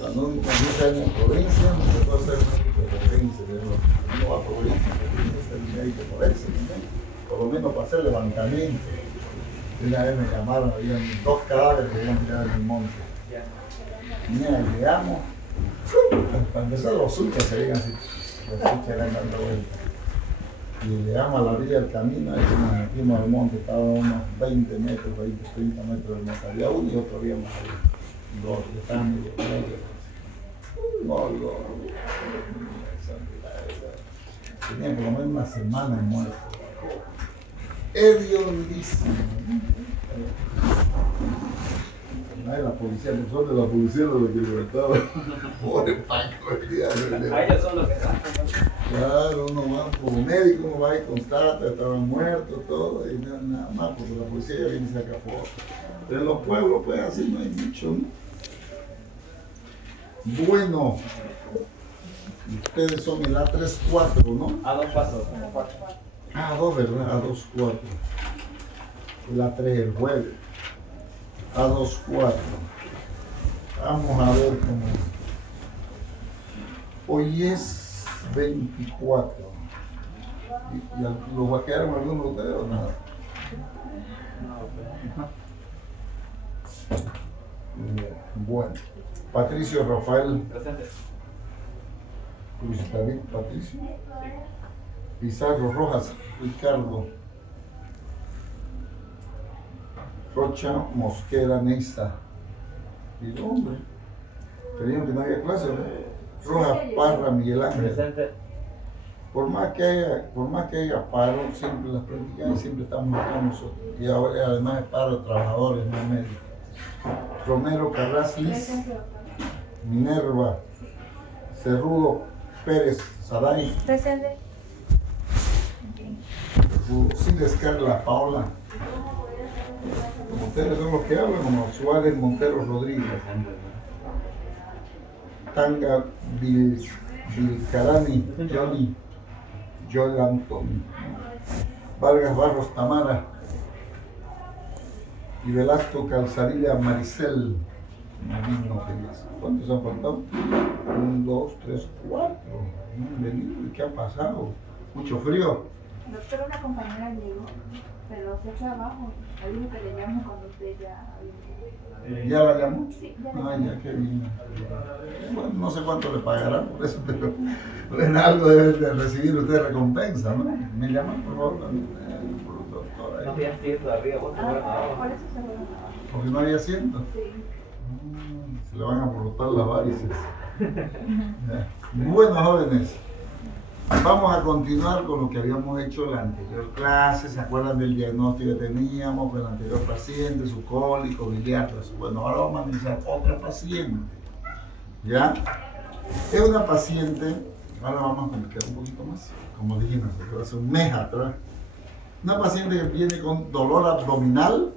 Cuando uno comienza en la provincia, no se puede hacer médico de provincia. Uno va a provincia, tiene que ser médico por eso, ¿no? Por lo menos para hacer levantamiento. Una vez me llamaron, habían 2 cadáveres que habían tirado en el monte. Mira, llegamos, para empezar los sulcas se veían así, los sulcas eran dando vueltas. Y llegamos a la orilla del camino y nos metimos al monte, estaba a unos 20 metros, 20, 30 metros del monte. Había uno y otro había más allá. Dos, que estaban medio. No. Tenía por lo menos una semana muerto. Hediondísimo. La policía, el profesor de la policía era lo que levantaba. Pobre Paco, Ellos son los que sacan. Claro, uno va como médico, uno va y constata, estaban muertos, todo, y nada más, porque la policía ya viene y saca fotos. Pero en los pueblos, pues así no hay mucho, ¿no? Bueno, ustedes son el A34, ¿no? A24. A2, ¿verdad? A24. El A3 el jueves. A24. Vamos a ver cómo. Hoy es 24. ¿Y los vaquearon algunos de ustedes o nada? Bueno. Patricio Rafael. Presente. Luis David Patricio. Pizarro Rojas Ricardo. Rocha Mosquera Neisa. Y el hombre. Creían que no había clase, ¿no? Rojas Parra Miguel Ángel. Presente. Por más que haya paro, siempre las prácticas siempre estamos acá nosotros. Y ahora además es paro de trabajadores, no médicos. Romero Carraslis, Minerva, Cerrudo Pérez Saday. Presente. Siles Carla Paola. Ustedes son los que hablan, como Suárez Montero Rodríguez. Tanga Vilcarani Johnny. Joel Anton. Vargas Barros Tamara. Y Velasco Calzadilla Maricel. ¿Cuántos han faltado? 1, 2, 3, 4. No han venido. ¿Y qué ha pasado? Mucho frío. Doctor, una compañera llegó, pero se fue abajo. Le dijo que le llamo cuando usted ya había. ¿Ya la llamó? Sí, ya Ah, la ya, qué bien. Bueno, no sé cuánto le pagarán por eso, pero en algo debe de recibir usted recompensa, ¿no? Me llaman, por favor, por el doctor. No había asiento arriba, vos te fueron abajo. Por eso se fueron abajo. Porque no había asiento. Sí. Se le van a brotar las varices. Bueno, jóvenes, vamos a continuar con lo que habíamos hecho en la anterior clase. ¿Se acuerdan del diagnóstico que teníamos con el anterior paciente, su cólico, biliar? Bueno, ahora vamos a analizar otra paciente. ¿Ya? Es una paciente, ahora vamos a complicar un poquito más, como dijimos, hace un mes atrás. Una paciente que viene con dolor abdominal,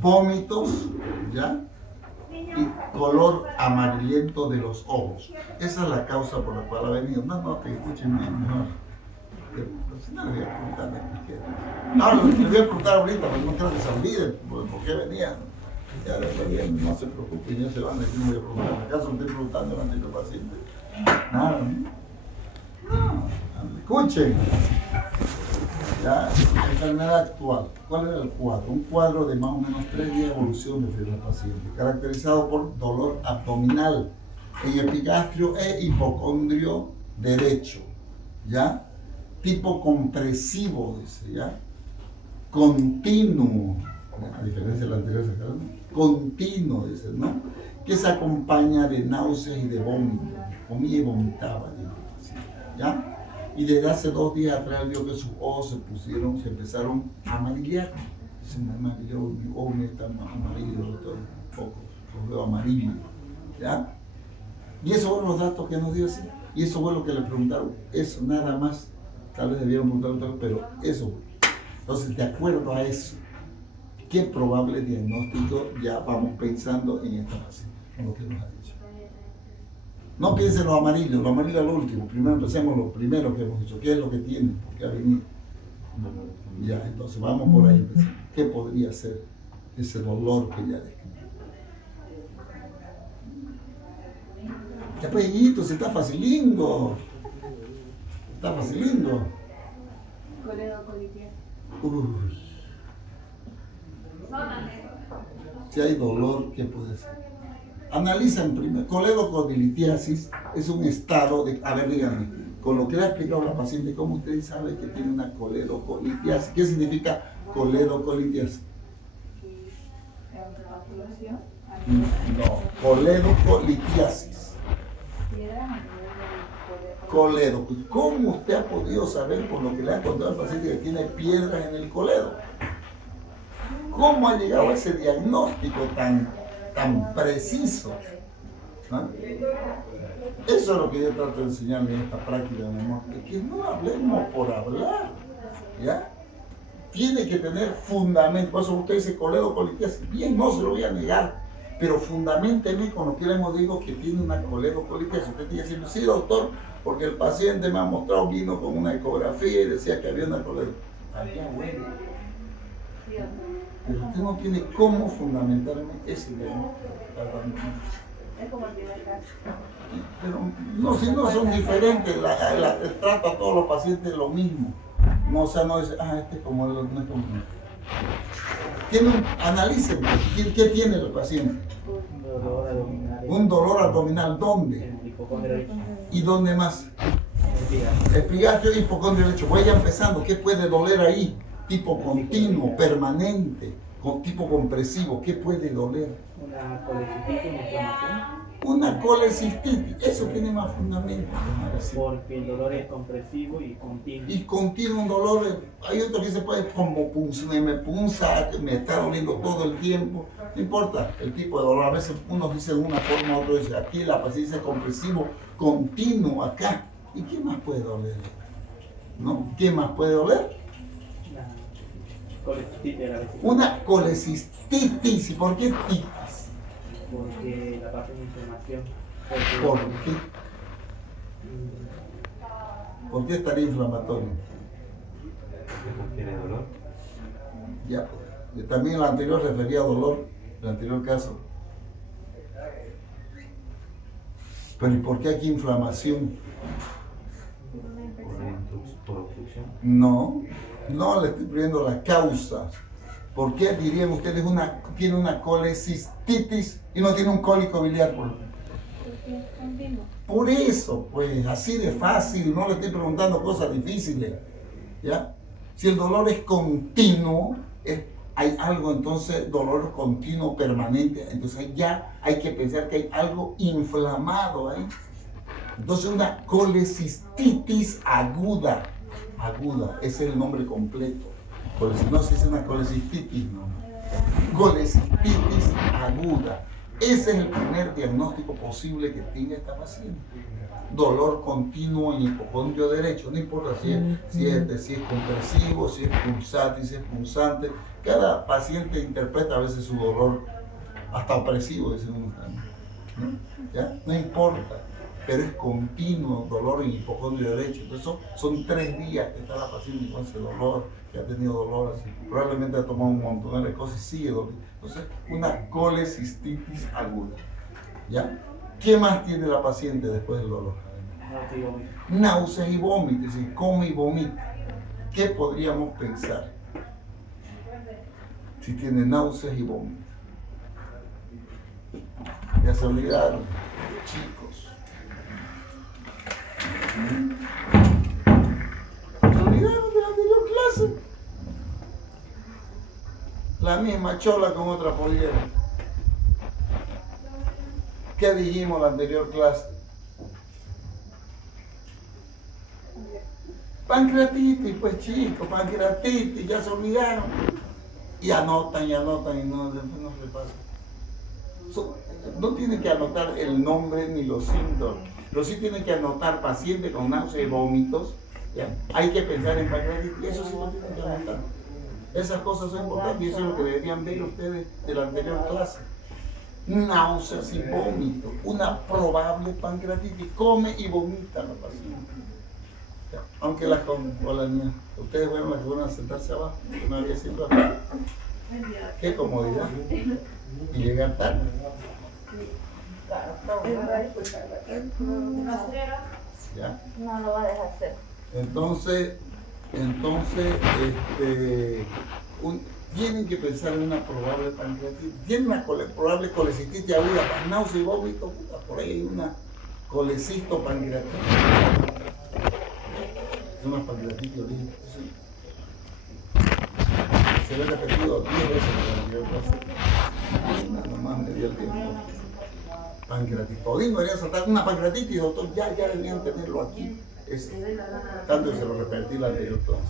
vómitos, ¿ya? Y color amarillento de los ojos. Esa es la causa por la cual ha venido. No, que escuchen bien mejor. Si no le voy a preguntar de ahora le voy a preguntar ahorita, pero no quiero que se olviden por qué venían. Ya después bien, no se preocupen, ya se van a decir, no voy a preguntar. ¿Acaso me estoy preguntando al anterior paciente? Nada, no. Escuchen. Ya, enfermedad actual. ¿Cuál era el cuadro? Un cuadro de más o menos 3 días de evolución de la paciente, caracterizado por dolor abdominal en epigastrio e hipocondrio derecho, ¿ya? Tipo compresivo, dice, ¿ya? Continuo, a diferencia de la anterior, continuo, dice, ¿no? Que se acompaña de náuseas y de vómito, comía y vomitaba, ¿ya? Y desde hace 2 días atrás vio que sus ojos se empezaron a amarillar. Se me amarilló, mi ojo me está amarillo, doctor, un poco, lo veo amarillo, ¿ya? Y esos fueron los datos que nos dio así. Y eso fue lo que le preguntaron, eso nada más, tal vez debieron preguntarle, pero eso. Entonces, de acuerdo a eso, ¿qué probable diagnóstico ya vamos pensando en esta paciente, con lo que nos ha dicho? No piensen lo amarillo es lo último. Primero empecemos lo primero que hemos dicho. ¿Qué es lo que tiene? ¿Por qué ha venido? Ya, entonces vamos por ahí. ¿Qué podría ser ese dolor que ya describí? Ya pues, hijito, si está facilingo. Está facilingo. Coledocolitis. Uy. Si hay dolor, ¿qué puede ser? Analizan primero. Coledocolitis es un estado de... A ver, díganme, con lo que le ha explicado la paciente, ¿cómo usted sabe que tiene una coledocolitis? ¿Qué significa coledocolitis? No, coledocolitis. Coledo. ¿Cómo usted ha podido saber por lo que le ha contado al paciente que tiene piedras en el coledo? ¿Cómo ha llegado a ese diagnóstico tan preciso? ¿Ah? Eso es lo que yo trato de enseñarle en esta práctica, mi amor. Que no hablemos por hablar, ¿ya? Tiene que tener fundamento. Por eso usted dice coledocolitis. Bien, no se lo voy a negar. Pero fundamenteme con lo que le hemos dicho que tiene una coledocolitis. Usted tiene que decir, sí, doctor, porque el paciente me ha mostrado, vino con una ecografía y decía que había una coledocolitis. Había huele. Pero usted no tiene cómo fundamentarme ese diagnóstico. Es como el primer caso. Pero no, si no son diferentes, trato a todos los pacientes lo mismo. No, o sea, no es, este es como el no es como. Analicen, ¿qué tiene el paciente? Un dolor abdominal. Un dolor abdominal, ¿dónde? En el hipocondrio derecho. ¿Y dónde más? En el Epigastrio y hipocondrio derecho. Vaya empezando, ¿qué puede doler ahí? Tipo continuo, permanente, con tipo compresivo, ¿qué puede doler? una colecitis, una inflamación, Una colecistitis, eso tiene más fundamento. porque el dolor es compresivo y continuo. Y continuo un dolor, hay otro que se puede como me punza, me está doliendo todo el tiempo, no importa el tipo de dolor, a veces uno dice de una forma, otro dice aquí, la paciente dice compresivo, continuo acá, ¿y qué más puede doler? ¿No? ¿Qué más puede doler? La colecitis de la vesícula. Una colecistitis, ¿y por qué titis? Porque la parte de inflamación. ¿Por qué? ¿Por qué estaría inflamatorio? ¿Tiene dolor? Ya, pues. También el anterior refería a dolor, el anterior caso. Pero ¿y por qué aquí inflamación? ¿Por obstrucción? No, no le estoy pidiendo la causa. ¿Por qué dirían ustedes tiene una colecistitis y no tiene un cólico biliar? Por eso, pues así de fácil, no le estoy preguntando cosas difíciles. ¿Ya? Si el dolor es continuo, hay algo entonces, dolor continuo permanente, entonces ya hay que pensar que hay algo inflamado ahí. Entonces una colecistitis aguda, ese es el nombre completo. No se dice una colecistitis, no. Colecistitis aguda. Ese es el primer diagnóstico posible que tiene esta paciente. Dolor continuo en hipocondrio derecho, no importa si es compresivo, si es pulsante, si es punzante. Cada paciente interpreta a veces su dolor hasta opresivo, dice uno también, ¿no? ¿Ya? No importa, pero es continuo dolor en hipocondrio derecho. Entonces son 3 días que está la paciente con ese dolor, que ha tenido dolor así. Probablemente ha tomado un montón de cosas y sigue doliendo. Entonces, una colecistitis aguda. ¿Ya? ¿Qué más tiene la paciente después del dolor? Náuseas y vómitos, es decir, come y vomita. ¿Qué podríamos pensar si tiene náuseas y vómitos? Ya se olvidaron, chicos. ¿Se olvidaron de la anterior clase? La misma chola con otra poliedra. ¿Qué dijimos en la anterior clase? Pancreatitis, pues chicos, pancreatitis, ya se olvidaron. Y anotan y no les pasa. No tienen que anotar el nombre ni los síntomas, pero sí tienen que anotar paciente con náuseas y vómitos. ¿Ya? Hay que pensar en pancreatitis, y eso sí lo tienen que anotar. Esas cosas son importantes y eso es lo que deberían ver ustedes de la anterior clase. Náuseas y vómitos, una probable pancreatitis, come y vomita la paciente. ¿Ya? Aunque hola niña, ustedes fueron las que fueron a sentarse abajo, no había sido acá. Qué comodidad. Y llegar tarde. ¿Ya? No lo va a dejar hacer. Entonces, tienen que pensar en una probable pancreatitis. Tienen una probable colecistitis aguda, náusea y vómito, puta, por ahí hay una colecistopancreatitis. Es una pancreatitis de origen. Se ve repetido 10 veces en la anterior clase. Nada más me dio el tiempo. Pancreatitis. Todavía debería saltar una pancreatitis, doctor, ya deberían tenerlo aquí. Tanto que se lo repetí la anterior clase.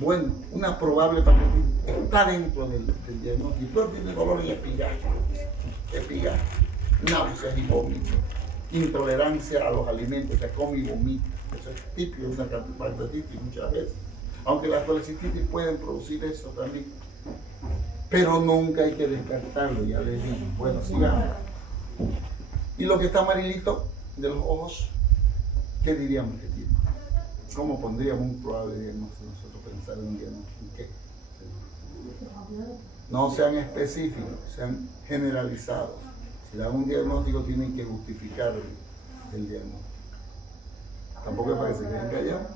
Bueno, una probable pancreatitis está dentro del diagnóstico. Pero tiene dolor en epigastrio, náuseas y vómitos, intolerancia a los alimentos, se come y vomita. Eso es típico de una pancreatitis muchas veces. Aunque las colecistitis pueden producir eso también. Pero nunca hay que descartarlo, ya les digo. Bueno, sigamos. Y lo que está amarillito de los ojos, ¿qué diríamos que tiene? ¿Cómo pondríamos un probable diagnóstico? Nosotros pensar en un diagnóstico. ¿En qué? No sean específicos, sean generalizados. Si dan un diagnóstico, tienen que justificar el diagnóstico. Tampoco es para que se queden callados.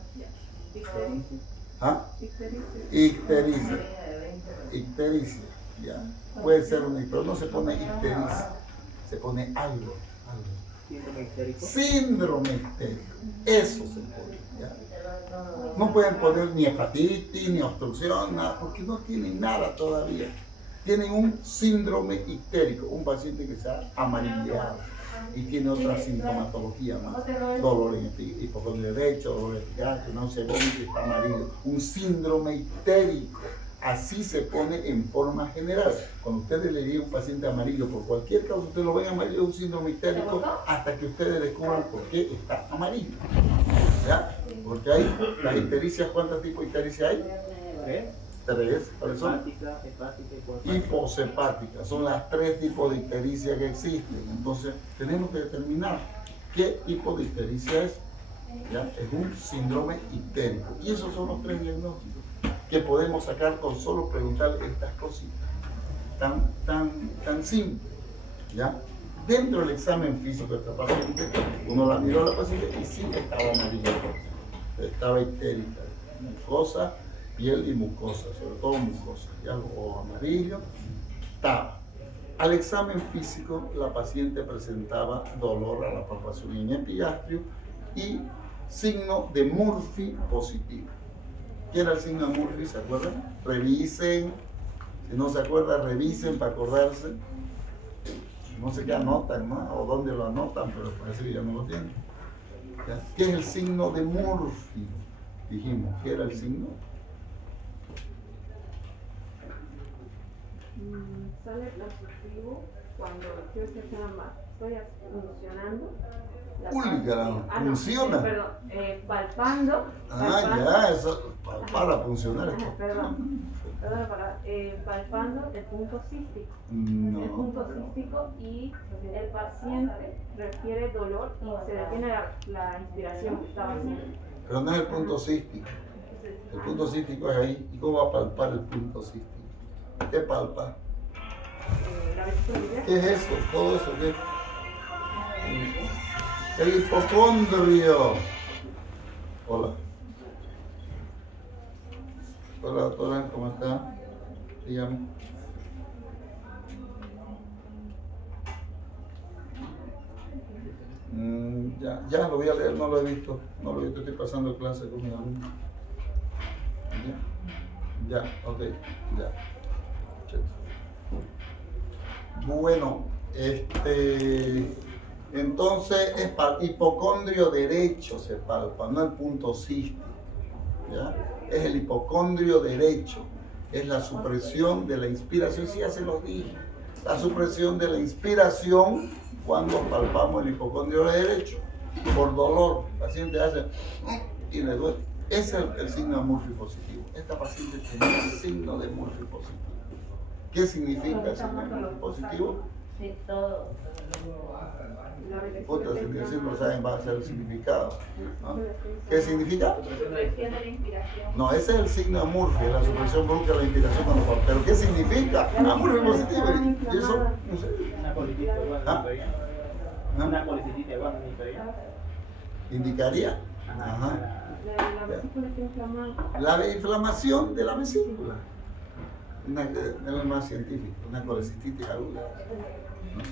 ¿Ah? Ictericia. Ictericia. Ya. Puede ser una, pero no se pone ictericia, se pone algo. Síndrome histérico. Síndrome histérico. Eso se pone. ¿Ya? No pueden poner ni hepatitis, ni obstrucción, nada, porque no tienen nada todavía. Tienen un síndrome histérico, un paciente que se ha amarilleado y tiene otra sintomatología más. Dolor en el hipocondrio derecho, dolor en epigastrio, náusea, vómito, está amarillo. Un síndrome histérico. Así se pone en forma general. Cuando ustedes le digan a un paciente amarillo por cualquier causa, ustedes lo ven amarillo, es un síndrome histérico, hasta que ustedes descubran por qué está amarillo. ¿Ya? Porque hay las ictericias, ¿cuántos tipos de ictericia hay? Tres. ¿Cuáles son? Hepática y Hiposepática. Son las 3 tipos de ictericia que existen. Entonces, tenemos que determinar qué tipo de ictericia es. ¿Ya? Es un síndrome histérico. Y esos son los 3 diagnósticos que podemos sacar con solo preguntarle estas cositas. Tan simple. ¿Ya? Dentro del examen físico de esta paciente, uno la miró a la paciente y sí estaba amarilla. Estaba histérica. Mucosa, piel y mucosa, sobre todo mucosa. Ya los ojos amarillos. Estaba. Al examen físico, la paciente presentaba dolor a la palpación en epigastrio y signo de Murphy positivo. ¿Qué era el signo de Murphy? ¿Se acuerdan? Revisen. Si no se acuerdan, revisen para acordarse. No sé qué anotan, ¿no? O dónde lo anotan, pero parece que ya no lo tienen. ¿Ya? ¿Qué es el signo de Murphy? Dijimos, ¿qué era el signo? Sale positivo cuando creo que se llama, estoy funcionando. ¿Funciona? Perdón, palpando. Ya, eso para funcionar. Perdón, palpando el punto cístico. No. El punto cístico y el paciente refiere dolor y se detiene la inspiración que estaba haciendo. Pero no es el punto cístico. El punto cístico es ahí. ¿Y cómo va a palpar el punto cístico? ¿Qué palpa? La vesícula biliar. ¿Qué es eso? Todo eso, ¿qué? El hipocondrio. Hola. Hola, doctora, ¿cómo está? Dígame. Ya lo voy a leer, no lo he visto. No lo he visto, estoy pasando clase con mi alumno. Ya, ok, ya. Bueno, entonces es hipocondrio derecho se palpa, no el punto cístico, ¿ya? Es el hipocondrio derecho, es la supresión de la inspiración, sí, ya se los dije, la supresión de la inspiración cuando palpamos el hipocondrio derecho, por dolor, el paciente hace y le duele, ese es el signo de Murphy positivo. Esta paciente tiene el signo de Murphy positivo. ¿Qué significa el signo de Murphy positivo? Sí, todo. Otra significación no saben va a ser el significado. ¿No? ¿Qué significa? Supresión de la inspiración. No, ese es el signo de Murphy, la supresión brusca de la inspiración cuando falta. ¿Pero qué significa? Ah, Murphy positivo. ¿Y eso? No sé. Una colicitita igual Ah. ¿No? Una colicitita igual ¿Indicaría? Ajá. La vesícula está inflamada. La inflamación de la vesícula. Es más científico, una colecistitis aguda. ¿No?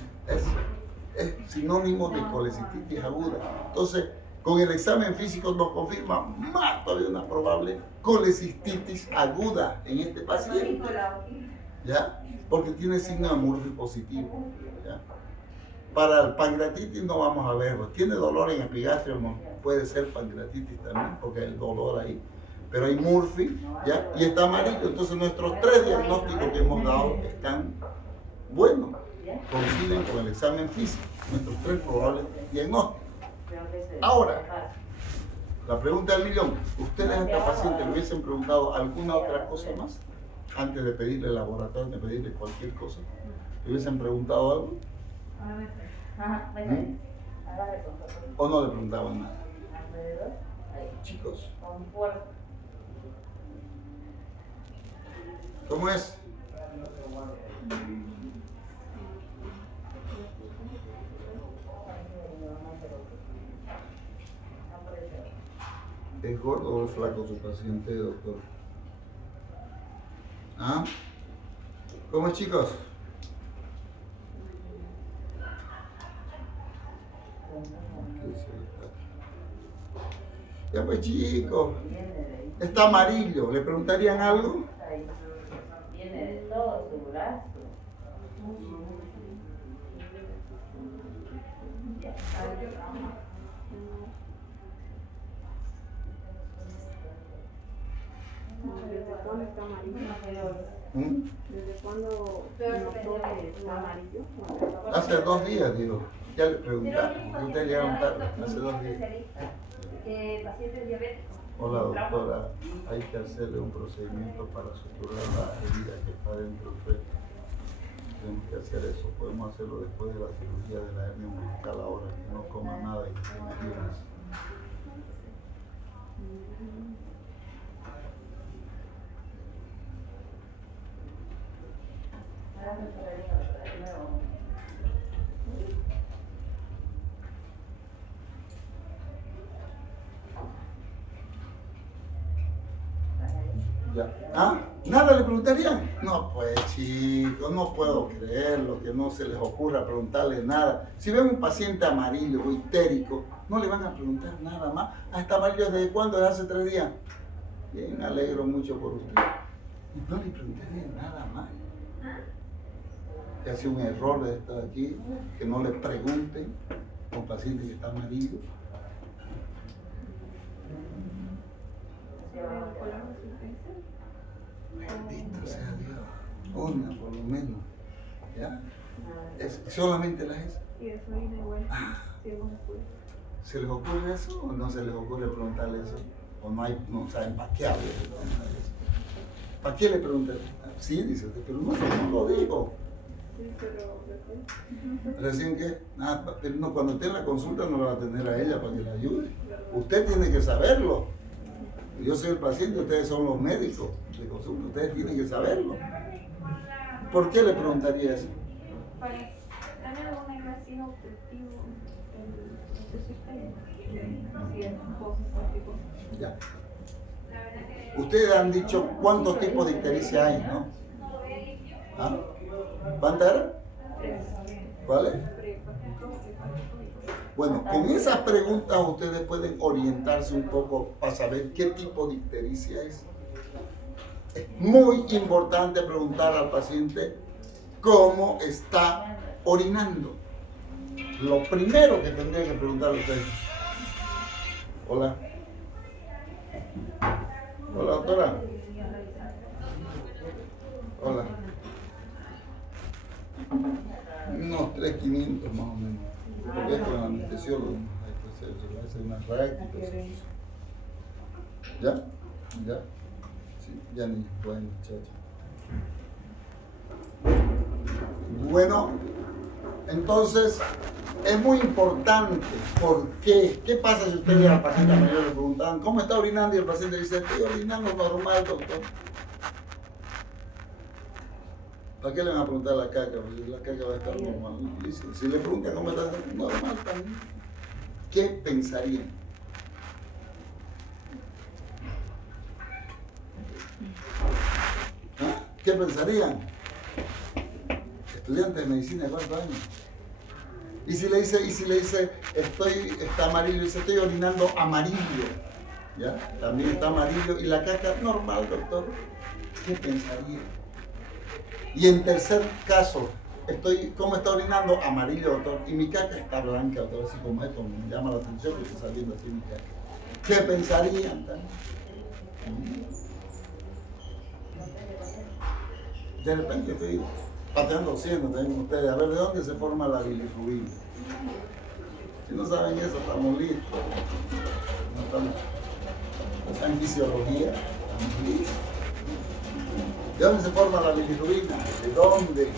Es sinónimo de colecistitis aguda. Entonces, con el examen físico nos confirma más todavía una probable colecistitis aguda en este paciente. ¿Ya? Porque tiene signo de Murphy positivo. ¿Ya? Para el pancreatitis no vamos a verlo. Tiene dolor en epigastrio, no puede ser pancreatitis también, porque hay el dolor ahí. Pero hay Murphy, ¿ya? Y está amarillo. Entonces nuestros 3 diagnósticos que hemos dado están buenos. Coinciden con el examen físico. Nuestros 3 probables diagnósticos. Ahora, la pregunta del millón. ¿Ustedes a esta paciente le hubiesen preguntado alguna otra cosa más? Antes de pedirle el laboratorio, de pedirle cualquier cosa. ¿Le hubiesen preguntado algo? ¿O no le preguntaban nada? Chicos, ¿cómo es? ¿Es gordo o es flaco su paciente, doctor? ¿Ah? ¿Cómo es, chicos? Ya pues, chicos, está amarillo. ¿Le preguntarían algo? Viene de todo su brazo. ¿Desde cuándo está amarillo? ¿Mm? ¿Desde cuándo notó que está amarillo? Hace 2 días, digo. Ya le preguntaron. Ustedes llegaron tarde. Hace 2 días. Pacientes diabéticos. Hola, doctora. Hay que hacerle un procedimiento para suturar la herida que está dentro del pecho. Tenemos que hacer eso. Podemos hacerlo después de la cirugía de la hernia umbilical ahora. Que no coma nada y que tenga ayunas. Ya. ¿Ah? ¿Nada le preguntarían? No, pues chicos, no puedo creerlo, que no se les ocurra preguntarle nada. Si ven un paciente amarillo o histérico, no le van a preguntar nada más. ¿Hasta amarillo desde cuándo? ¿Desde hace 3 días? Bien, me alegro mucho por usted. No le preguntaría nada más. Que hace un error de estar aquí, que no le pregunten a un paciente que está amarillo. Bendito sea Dios. Una por lo menos. ¿Ya? Es solamente la esa. Y eso viene igual. Sí, no se puede. ¿Se les ocurre eso o no se les ocurre preguntarle eso? ¿O no saben para qué hablar de eso? ¿Para qué le preguntan? Sí, dice usted, pero no lo digo. Sí, pero ¿Recién qué? Nada, pero no, cuando esté en la consulta no la va a tener a ella para que la ayude. Usted tiene que saberlo. Yo soy el paciente, ustedes son los médicos de consulta, ustedes tienen que saberlo. ¿Por qué le preguntaría eso? para tener algún ejercicio objetivo si es positivo. Ya. Ustedes han dicho cuántos tipos de ictericia hay, ¿no? ¿Ah? ¿Cuántas eran? 3. ¿Cuáles? Bueno, con esas preguntas ustedes pueden orientarse un poco para saber qué tipo de ictericia es. Es muy importante preguntar al paciente cómo está orinando. Lo primero que tendría que preguntarle a ustedes. Hola. Hola, doctora. Hola. Unos 3.500 más o menos. Porque es con el anestesiólogo. Hay que hacer una práctica. ¿Ya? ¿Ya? Sí, ya ni pueden, muchachos. Bueno, Entonces, es muy importante. ¿Por qué? ¿Qué pasa si ustedes al paciente mayor le preguntan cómo está orinando y el paciente dice, estoy orinando normal, doctor? ¿Para qué le van a preguntar la caca? Porque la caca va a estar normal. Si le preguntan cómo está normal también, ¿qué pensarían? ¿Ah? ¿Qué pensarían? Estudiante de medicina de cuántos años. Y si le dice, está amarillo, y dice, estoy orinando amarillo, ¿ya? También está amarillo, y la caca normal, doctor, ¿qué pensaría? Y en tercer caso, ¿cómo está orinando? Amarillo, doctor, y mi caca está blanca, doctor, así como esto, me llama la atención que está saliendo así mi caca. ¿Qué pensarían también? De repente estoy pateando haciendo también con ustedes, a ver de dónde se forma la bilirrubina. Si no saben eso, estamos listos. No están en fisiología, estamos listos. ¿De dónde se forma la bilirrubina? ¿De dónde?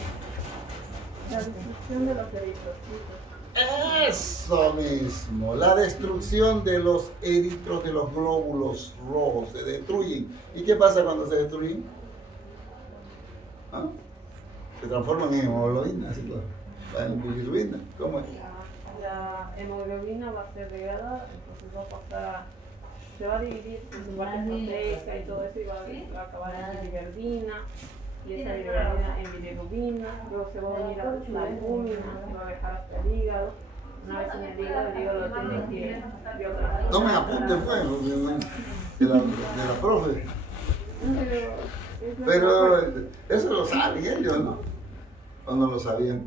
La destrucción de los eritrocitos. Eso mismo, la destrucción de los eritritos, de los glóbulos rojos, se destruyen. ¿Y qué pasa cuando se destruyen? ¿Ah? Se transforman en hemoglobina, así claro. En bilirrubina, ¿cómo es? La hemoglobina va a ser degradada, entonces va a pasar se va a dividir en su parte proteica y todo eso y va a acabar en biliverdina y esa biliverdina en bilirrubina, luego se va a unir a la albúmina y va a viajar hasta el hígado. Una vez en el hígado lo tiene que de otra. No me apunten, pues, de la profe. Pero eso lo sabían ellos, ¿no? ¿O no lo sabían?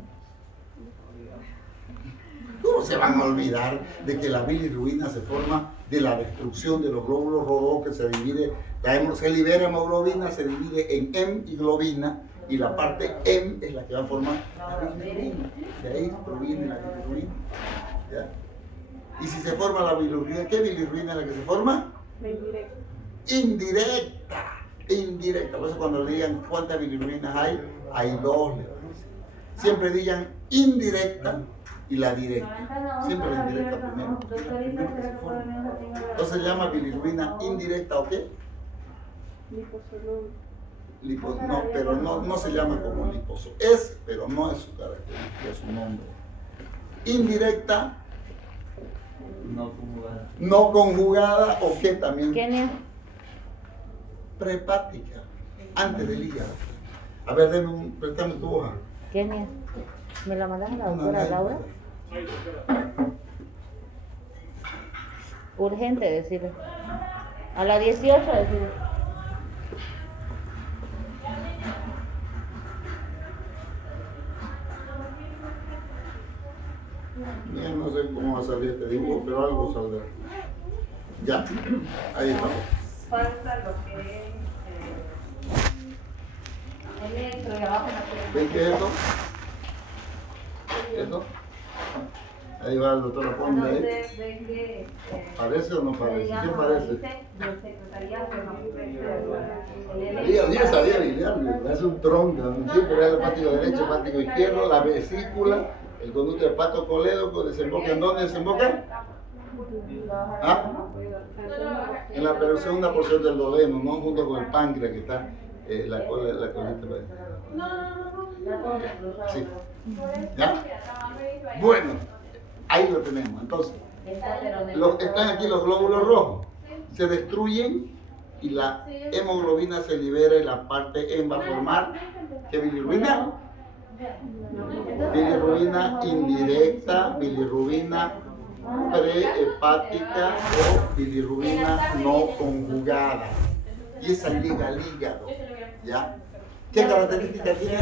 ¿Cómo se van a olvidar de que la bilirrubina se forma de la destrucción de los glóbulos rojos que se divide, se libera hemoglobina, se divide en hem y globina, y la parte hem es la que va a formar la bilirrubina. De ahí proviene la bilirrubina. ¿Ya? Y si se forma la bilirrubina, ¿qué bilirrubina es la que se forma? Indirecta. Indirecta. Indirecta. Por eso cuando le digan cuántas bilirrubinas hay dos. Siempre digan indirecta y la directa. Siempre la indirecta primero. Entonces se llama bilirrubina indirecta o qué? Liposoluble. No, pero no se llama como liposoluble. Es, pero no es su característica, es su nombre. Indirecta. No conjugada. No conjugada o qué también. Kenia. Prehepática. Antes del hígado. A ver, préstame tu hoja. Kenia. ¿Me la mandas a la doctora Laura? Urgente decirle. A la 18 decirle. Ya no sé cómo va a salir este dibujo, pero algo saldrá. Ya, ahí está. Falta lo que es electro y abajo ¿Ven qué es esto? ¿Esto? Ahí va el doctor Aponte ahí. ¿Parece o no parece? ¿Qué parece? Día sabía biliar, hace un tronco, siempre era el hepático derecho, hepático izquierdo, la vesícula, el conducto hepato-colédoco, ¿desemboca en dónde desemboca? ¿Ah? En la segunda porción del duodeno, no junto con el páncreas que está la colita. Sí. ¿Ya? Bueno, ahí lo tenemos. Entonces, están aquí los glóbulos rojos. Se destruyen y la hemoglobina se libera y la parte hem va a formar ¿qué bilirrubina? Bilirrubina indirecta, bilirrubina prehepática o bilirrubina no conjugada. Y esa llega al hígado. ¿Ya? ¿Qué características tiene?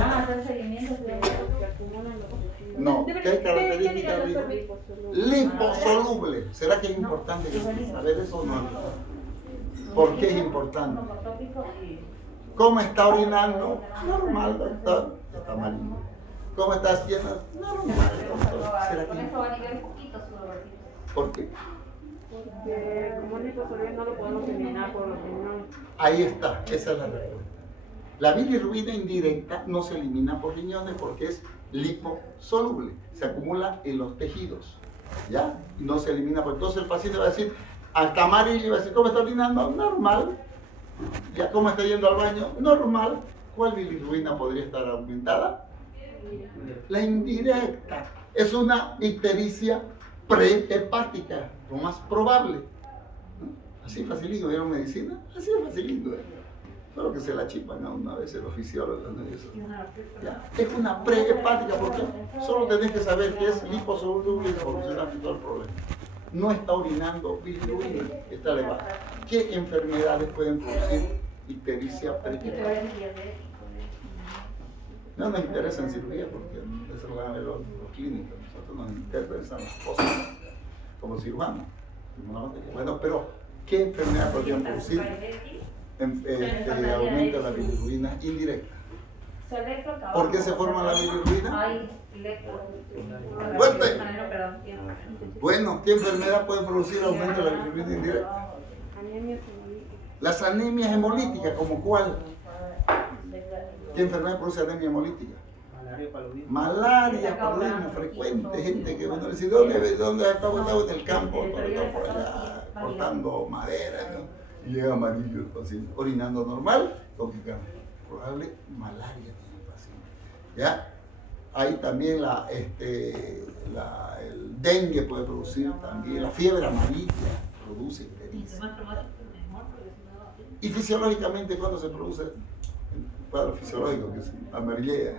No, ¿qué características tiene? Liposoluble. ¿Será que es importante saber eso o no? ¿Por qué es importante? ¿Cómo está orinando? Normal, doctor. Está mal. ¿Cómo está haciendo? Normal, doctor. ¿Será que ¿por qué? Porque como es liposoluble no lo podemos eliminar por los riñones. Ahí está, esa es la respuesta. La bilirrubina indirecta no se elimina por riñones porque es liposoluble, se acumula en los tejidos, ¿ya? Y no se elimina, pues entonces el paciente va a decir, hasta amarillo, va a decir, ¿cómo está orinando? Normal. ¿Ya cómo está yendo al baño? Normal. ¿Cuál bilirrubina podría estar aumentada? La indirecta. Es una ictericia prehepática, lo más probable. Así facilito, ¿vieron medicina? Así es facilito. Solo que se la chipan a una vez los fisiólogos, ¿no? Eso. ¿Ya? Es una prehepática porque solo tenés que saber que es liposoluble y solucionaste todo el problema. No está orinando bilirrubina, está elevada. ¿Qué enfermedades pueden producir ictericia prehepática? No nos interesa en cirugía porque eso lo van a ver los clínicos. Nosotros nos interesan las cosas como cirujanos. Bueno, pero ¿qué enfermedad podrían producir aumento de la bilirrubina indirecta? ¿Por qué se forma la bilirrubina? ¡Fuerte! Bueno, ¿qué enfermedad puede producir aumento de la bilirrubina indirecta? Anemias hemolíticas. Las anemias hemolíticas, ¿como cuál? ¿Qué enfermedad produce anemia hemolítica? Malaria, paludismo. Malaria, paludismo frecuente, gente que bueno, dice, ¿dónde está botado en el campo? Por allá, cortando madera, ¿no? Y llega amarillo el paciente, orinando normal, lógica, probable malaria tiene el paciente. ¿Ya? Ahí también el dengue puede producir también, la fiebre amarilla produce ictericia. Y fisiológicamente, ¿cuándo se produce el cuadro fisiológico que se amarillea?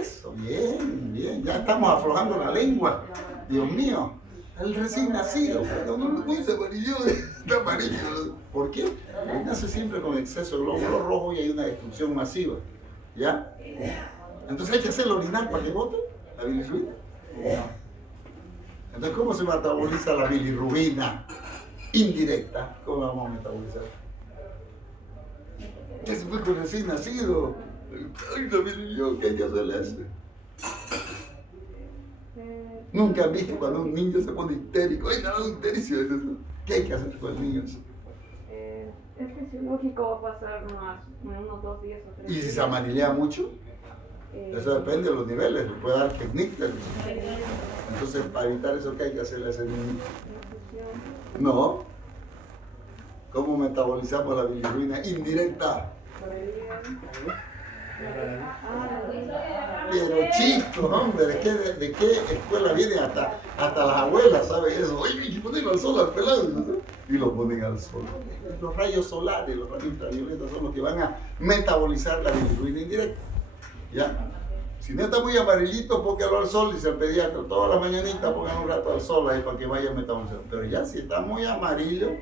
Eso, bien, bien, ya estamos aflojando la lengua. Dios mío, el recién nacido, no se amarilló, está amarillo. ¿Por qué? Porque nace siempre con exceso de glóbulos rojos y hay una destrucción masiva. ¿Ya? Entonces hay que hacerlo orinar para que bote la bilirrubina. Entonces, ¿cómo se metaboliza la bilirrubina indirecta? ¿Cómo la vamos a metabolizar? Que se fue con recién nacido. Ay, la bilirrubina, ¿qué hay que hacerle a ese? Nunca han visto cuando un niño se pone histérico. ¡Ay, no, histericia! ¿Qué hay que hacer con el niño? Es fisiológico, va a pasar unos 2 días o 3 ¿Y días. si se amarillea mucho? Eso depende de los niveles, le puede dar kernicterus. Entonces, para evitar eso, ¿qué hay que hacerle a ese niño? No. ¿Cómo metabolizamos la bilirrubina indirecta? Pero chicos, hombre, ¿de qué escuela viene? Hasta las abuelas saben eso. Oye, hay que ponerlo al sol al pelado, ¿no? Y lo ponen al sol. Los rayos solares, los rayos ultravioletas son los que van a metabolizar la bilirrubina indirecta. ¿Ya? Si no está muy amarillito, póngalo al sol, dice el pediatra. Todas las mañanitas pongan un rato al sol ahí para que vaya metabolizando. Pero ya si está muy amarillo,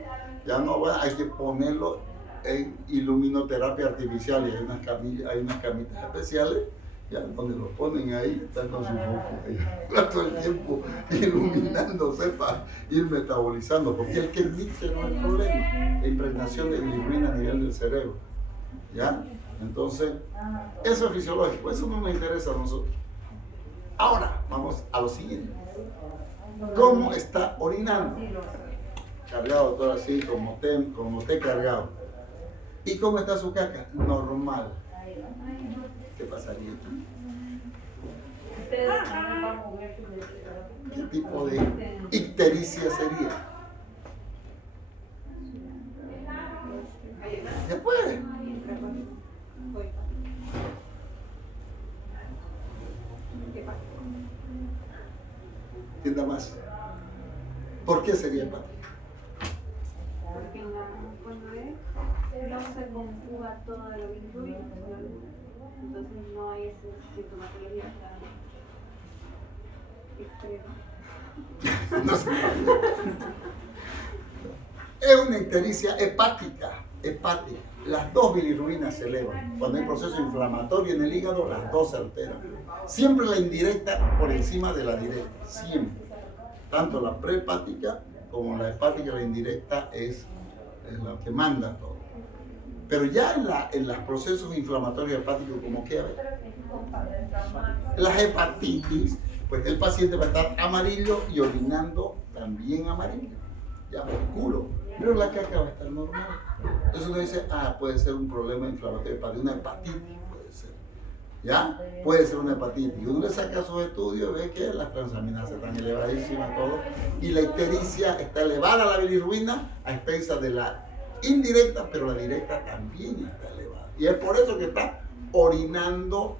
ya no va, hay que ponerlo en iluminoterapia artificial y hay unas camitas especiales, ya donde lo ponen ahí, están con su foco ahí, todo el tiempo iluminándose para ir metabolizando, porque el kernicterus no es el problema, la impregnación de bilirrubina a nivel del cerebro, ¿ya? Entonces, eso es fisiológico, eso no nos interesa a nosotros. Ahora, vamos a lo siguiente. ¿Cómo está orinando? Cargado todo así, como té cargado. ¿Y cómo está su caca? Normal. ¿Qué pasaría? ¿Qué tipo de ictericia sería? Después. ¿Entienda más? ¿Por qué sería hepática? Porque cuando no se conjuga toda la bilirrubina, entonces no hay esa sintomatología extrema. No sé. Es una ictericia hepática. Las dos bilirrubinas se elevan. Cuando hay proceso inflamatorio en el hígado, las dos se alteran. Siempre la indirecta por encima de la directa. Siempre. Tanto la prehepática como la hepática, la indirecta es la que manda todo. Pero ya en los procesos inflamatorios hepáticos, como que las hepatitis, pues el paciente va a estar amarillo y orinando también amarillo, ya oscuro, pero la caca va a estar normal. Entonces uno dice, puede ser un problema inflamatorio hepático, una hepatitis puede ser. ¿Ya? Puede ser una hepatitis. Y uno le saca sus estudios y ve que las transaminases están elevadísimas, todo. Y la ictericia está elevada, la bilirrubina, a expensas de la indirecta, pero la directa también está elevada. Y es por eso que está orinando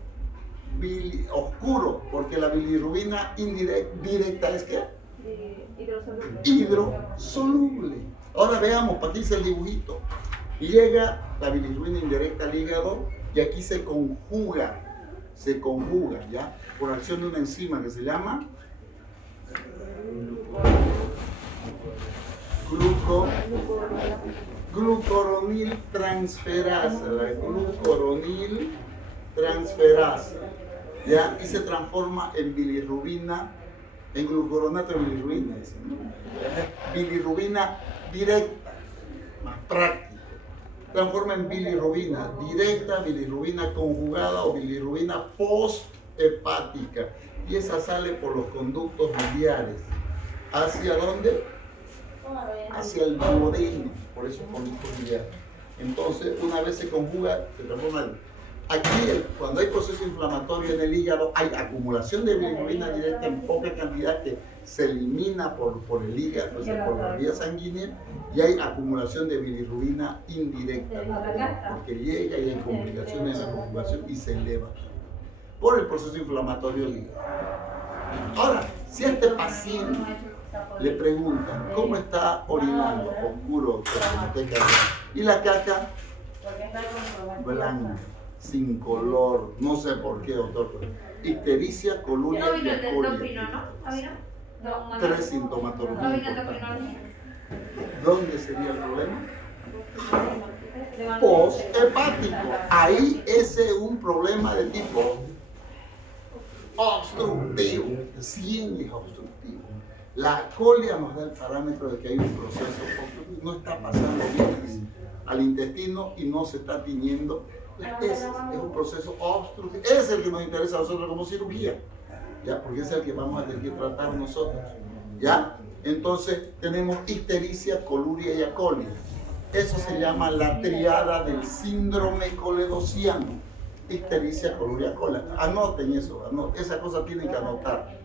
oscuro, porque la bilirrubina directa es ¿qué? Hidrosoluble. Hidrosoluble. Ahora veamos, para aquí dice el dibujito. Llega la bilirrubina indirecta al hígado y aquí se conjuga, ¿ya? Por acción de una enzima que se llama glucoronil transferasa, la glucoronil transferasa, ¿ya? Y se transforma en bilirrubina, en glucoronato de bilirrubina, dicen, ¿no? Bilirrubina directa, más práctico. Transforma en bilirrubina directa, bilirrubina conjugada o bilirrubina posthepática. Y esa sale por los conductos biliares. ¿Hacia dónde? Hacia el duodeno, por esos conductos biliares. Entonces, una vez se conjuga, se transforma en... Aquí, cuando hay proceso inflamatorio en el hígado, hay acumulación de bilirrubina directa en poca cantidad que se elimina por el hígado, por la vía sanguínea, y hay acumulación de bilirrubina indirecta, porque llega y hay complicaciones en la conjugación y se eleva por el proceso inflamatorio del hígado. Ahora, si a este paciente le preguntan cómo está orinando, oscuro, y la caca blanca, sin color, no sé por qué, doctor. Ictericia, coluria y acolia. Tres sintomatologías importantes. ¿Dónde sería el problema? Post-hepático. Ahí ese es un problema de tipo obstructivo. 100 es obstructivo. La colia nos da el parámetro de que hay un proceso obstructivo. No está pasando bien al intestino y no se está tiñendo. Ese es un proceso obstructivo. Ese es el que nos interesa a nosotros como cirugía, ¿ya? Porque es el que vamos a tener que tratar nosotros, ¿ya? Entonces tenemos ictericia, coluria y acolia. Eso se llama la triada del síndrome coledociano. Ictericia, coluria, acolia. Anoten eso, esa cosa tienen que anotar,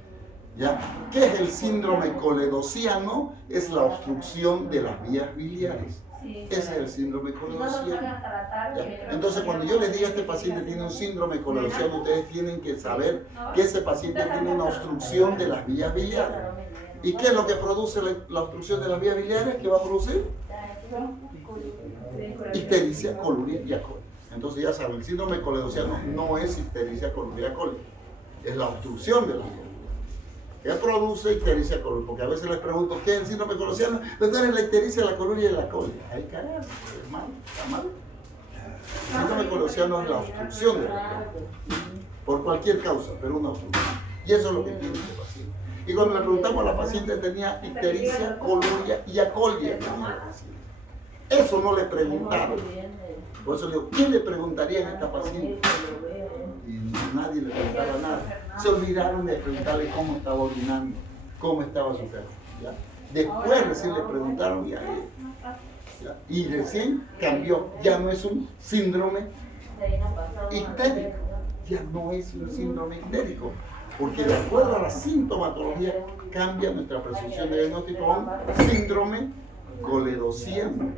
¿ya? ¿Qué es el síndrome coledociano? Es la obstrucción de las vías biliares. Ese es el síndrome coledociano. ¿Ya? Entonces, cuando yo les diga a este paciente tiene un síndrome coledociano, ustedes tienen que saber que ese paciente tiene una obstrucción de las vías biliares. ¿Y qué es lo que produce la obstrucción de las vías biliares? ¿Qué va a producir? Ictericia, coluria y acolia. Entonces, ya saben, el síndrome coledociano no es ictericia, coluria y acolia. Es la obstrucción de las vías. ¿Qué produce ictericia, coluria? Porque a veces les pregunto, ¿qué es el síndrome coledociano? Entonces es la ictericia, la coluria y la colia. Ay, caramba, hermano, está mal. El síndrome coledociano es la obstrucción de la vía. Por cualquier causa, pero una obstrucción. Y eso es lo que tiene este paciente. Y cuando le preguntamos a la paciente, tenía ictericia, coluria y acolia. Eso no le preguntaron. Por eso le digo, ¿quién le preguntaría a esta paciente? Y nadie le preguntaba nada. Se olvidaron de preguntarle cómo estaba orinando, cómo estaba su perro. ¿Ya? Después recién le preguntaron y a ella. ¿Ya? Y recién cambió. Ya no es un síndrome ictérico. Ya no es un síndrome ictérico. Porque de acuerdo a la sintomatología cambia nuestra presunción de diagnóstico a un síndrome coledociano.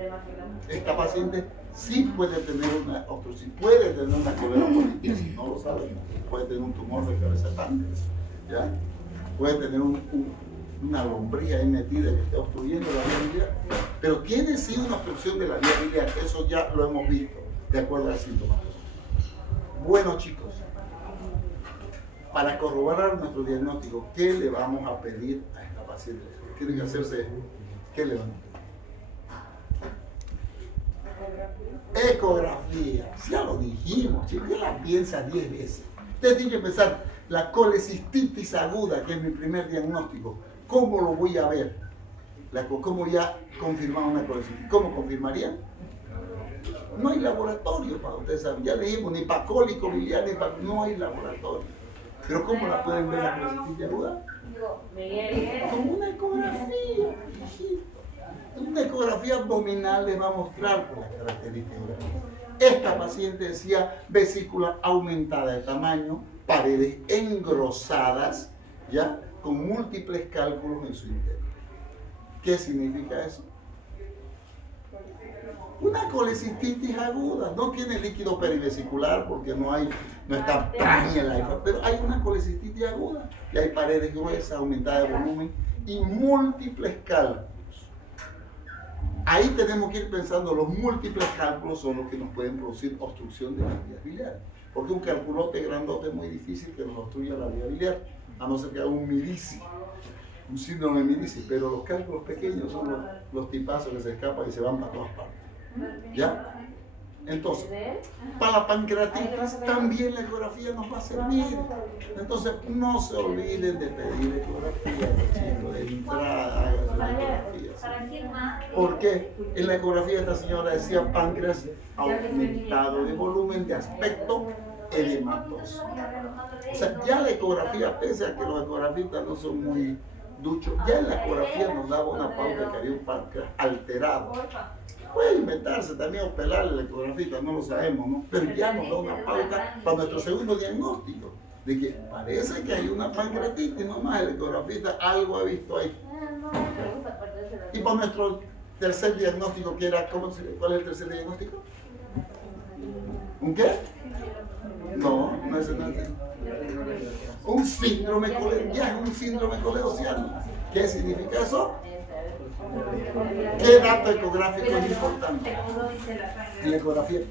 Esta paciente sí puede tener una obstrucción, puede tener una coledocolititis, no lo sabemos, puede tener un tumor de cabeza páncreas, ¿ya? Puede tener una lombriz ahí metida que esté obstruyendo la vía biliar, pero tiene sí una obstrucción de la vía biliar, eso ya lo hemos visto, de acuerdo al síntoma. Bueno, chicos, para corroborar nuestro diagnóstico, ¿qué le vamos a pedir a esta paciente? Tiene que hacerse, ¿qué le vamos a pedir? Ecografía, ya lo dijimos, chicos, ya la piensa 10 veces. Usted tiene que pensar, la colecistitis aguda, que es mi primer diagnóstico, ¿cómo lo voy a ver? ¿Cómo ya confirmar una colecistitis? ¿Cómo confirmarían? No hay laboratorio para ustedes saben, ya le dijimos, ni para cólico biliar, no hay laboratorio. Pero ¿cómo la pueden ver la colecistitis aguda? Con una ecografía, hijito. Una ecografía abdominal les va a mostrar las características. Esta paciente decía vesícula aumentada de tamaño, paredes engrosadas, ¿ya? Con múltiples cálculos en su interior. ¿Qué significa eso? Una colecistitis aguda, no tiene líquido perivesicular porque no está tan en la, pero hay una colecistitis aguda y hay paredes gruesas, aumentada de volumen y múltiples cálculos. Ahí tenemos que ir pensando, los múltiples cálculos son los que nos pueden producir obstrucción de las vías biliares, porque un calculote grandote es muy difícil que nos obstruya la vía biliar, a no ser que haga un Medici, un síndrome de Medici, pero los cálculos pequeños son los tipazos que se escapan y se van para todas partes. ¿Ya? Entonces, para la pancreatitis también la ecografía nos va a servir. Entonces, no se olviden de pedir ecografía, chicos, de entrada, háganse la ecografía. ¿Sí? ¿Por qué? En la ecografía esta señora decía páncreas aumentado de volumen, de aspecto edematoso. O sea, ya la ecografía, pese a que los ecografistas no son muy duchos, ya en la ecografía nos daba una pauta que había un páncreas alterado. Puede inventarse también o pelarle la ecografía, no lo sabemos, ¿no? Pero ya nos da una pauta para nuestro segundo diagnóstico, de que parece que hay una pancreatitis, nomás el ecografista algo ha visto ahí. Y para nuestro tercer diagnóstico, que era, ¿cuál es el tercer diagnóstico? ¿Un qué? No es un síndrome coledociano, un síndrome coledociano. ¿Qué significa eso? ¿Qué dato ecográfico es importante? En la ecografía,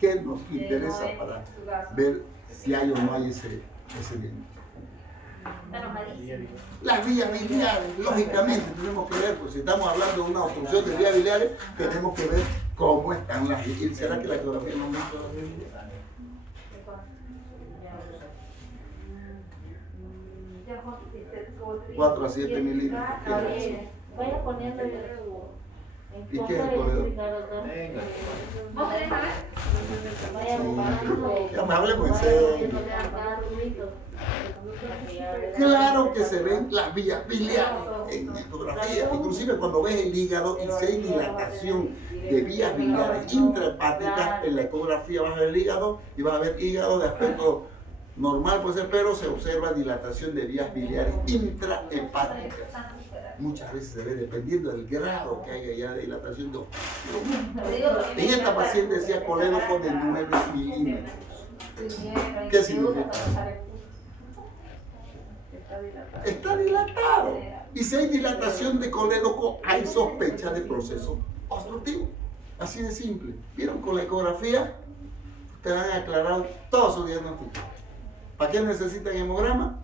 ¿qué nos interesa para ver si hay o no hay ese diagnóstico? Las vías biliares, lógicamente tenemos que ver, pues si estamos hablando de una obstrucción de vías biliares, tenemos que ver cómo están las vías. ¿Será que la ecografía no muestra las vías biliares? 4 a 7 milímetros. Vaya poniendo ¿Y qué es el coledor? Ya me hablemos en serio. Claro que se ven las vías biliares en ecografía. Inclusive cuando ves el hígado y si hay dilatación de vías biliares intrahepáticas, en la ecografía vas a ver el hígado y vas a ver hígado de aspecto normal, puede ser, pero se observa dilatación de vías biliares intrahepáticas. Muchas veces se ve, dependiendo del grado que haya ya de dilatación. En esta paciente decía colédoco de 9 milímetros. ¿Qué significa? Está dilatado. Y si hay dilatación de colédoco, hay sospecha de proceso obstructivo. Así de simple. ¿Vieron? Con la ecografía te van a aclarar todo su diagnóstico. ¿Para qué necesitan hemograma?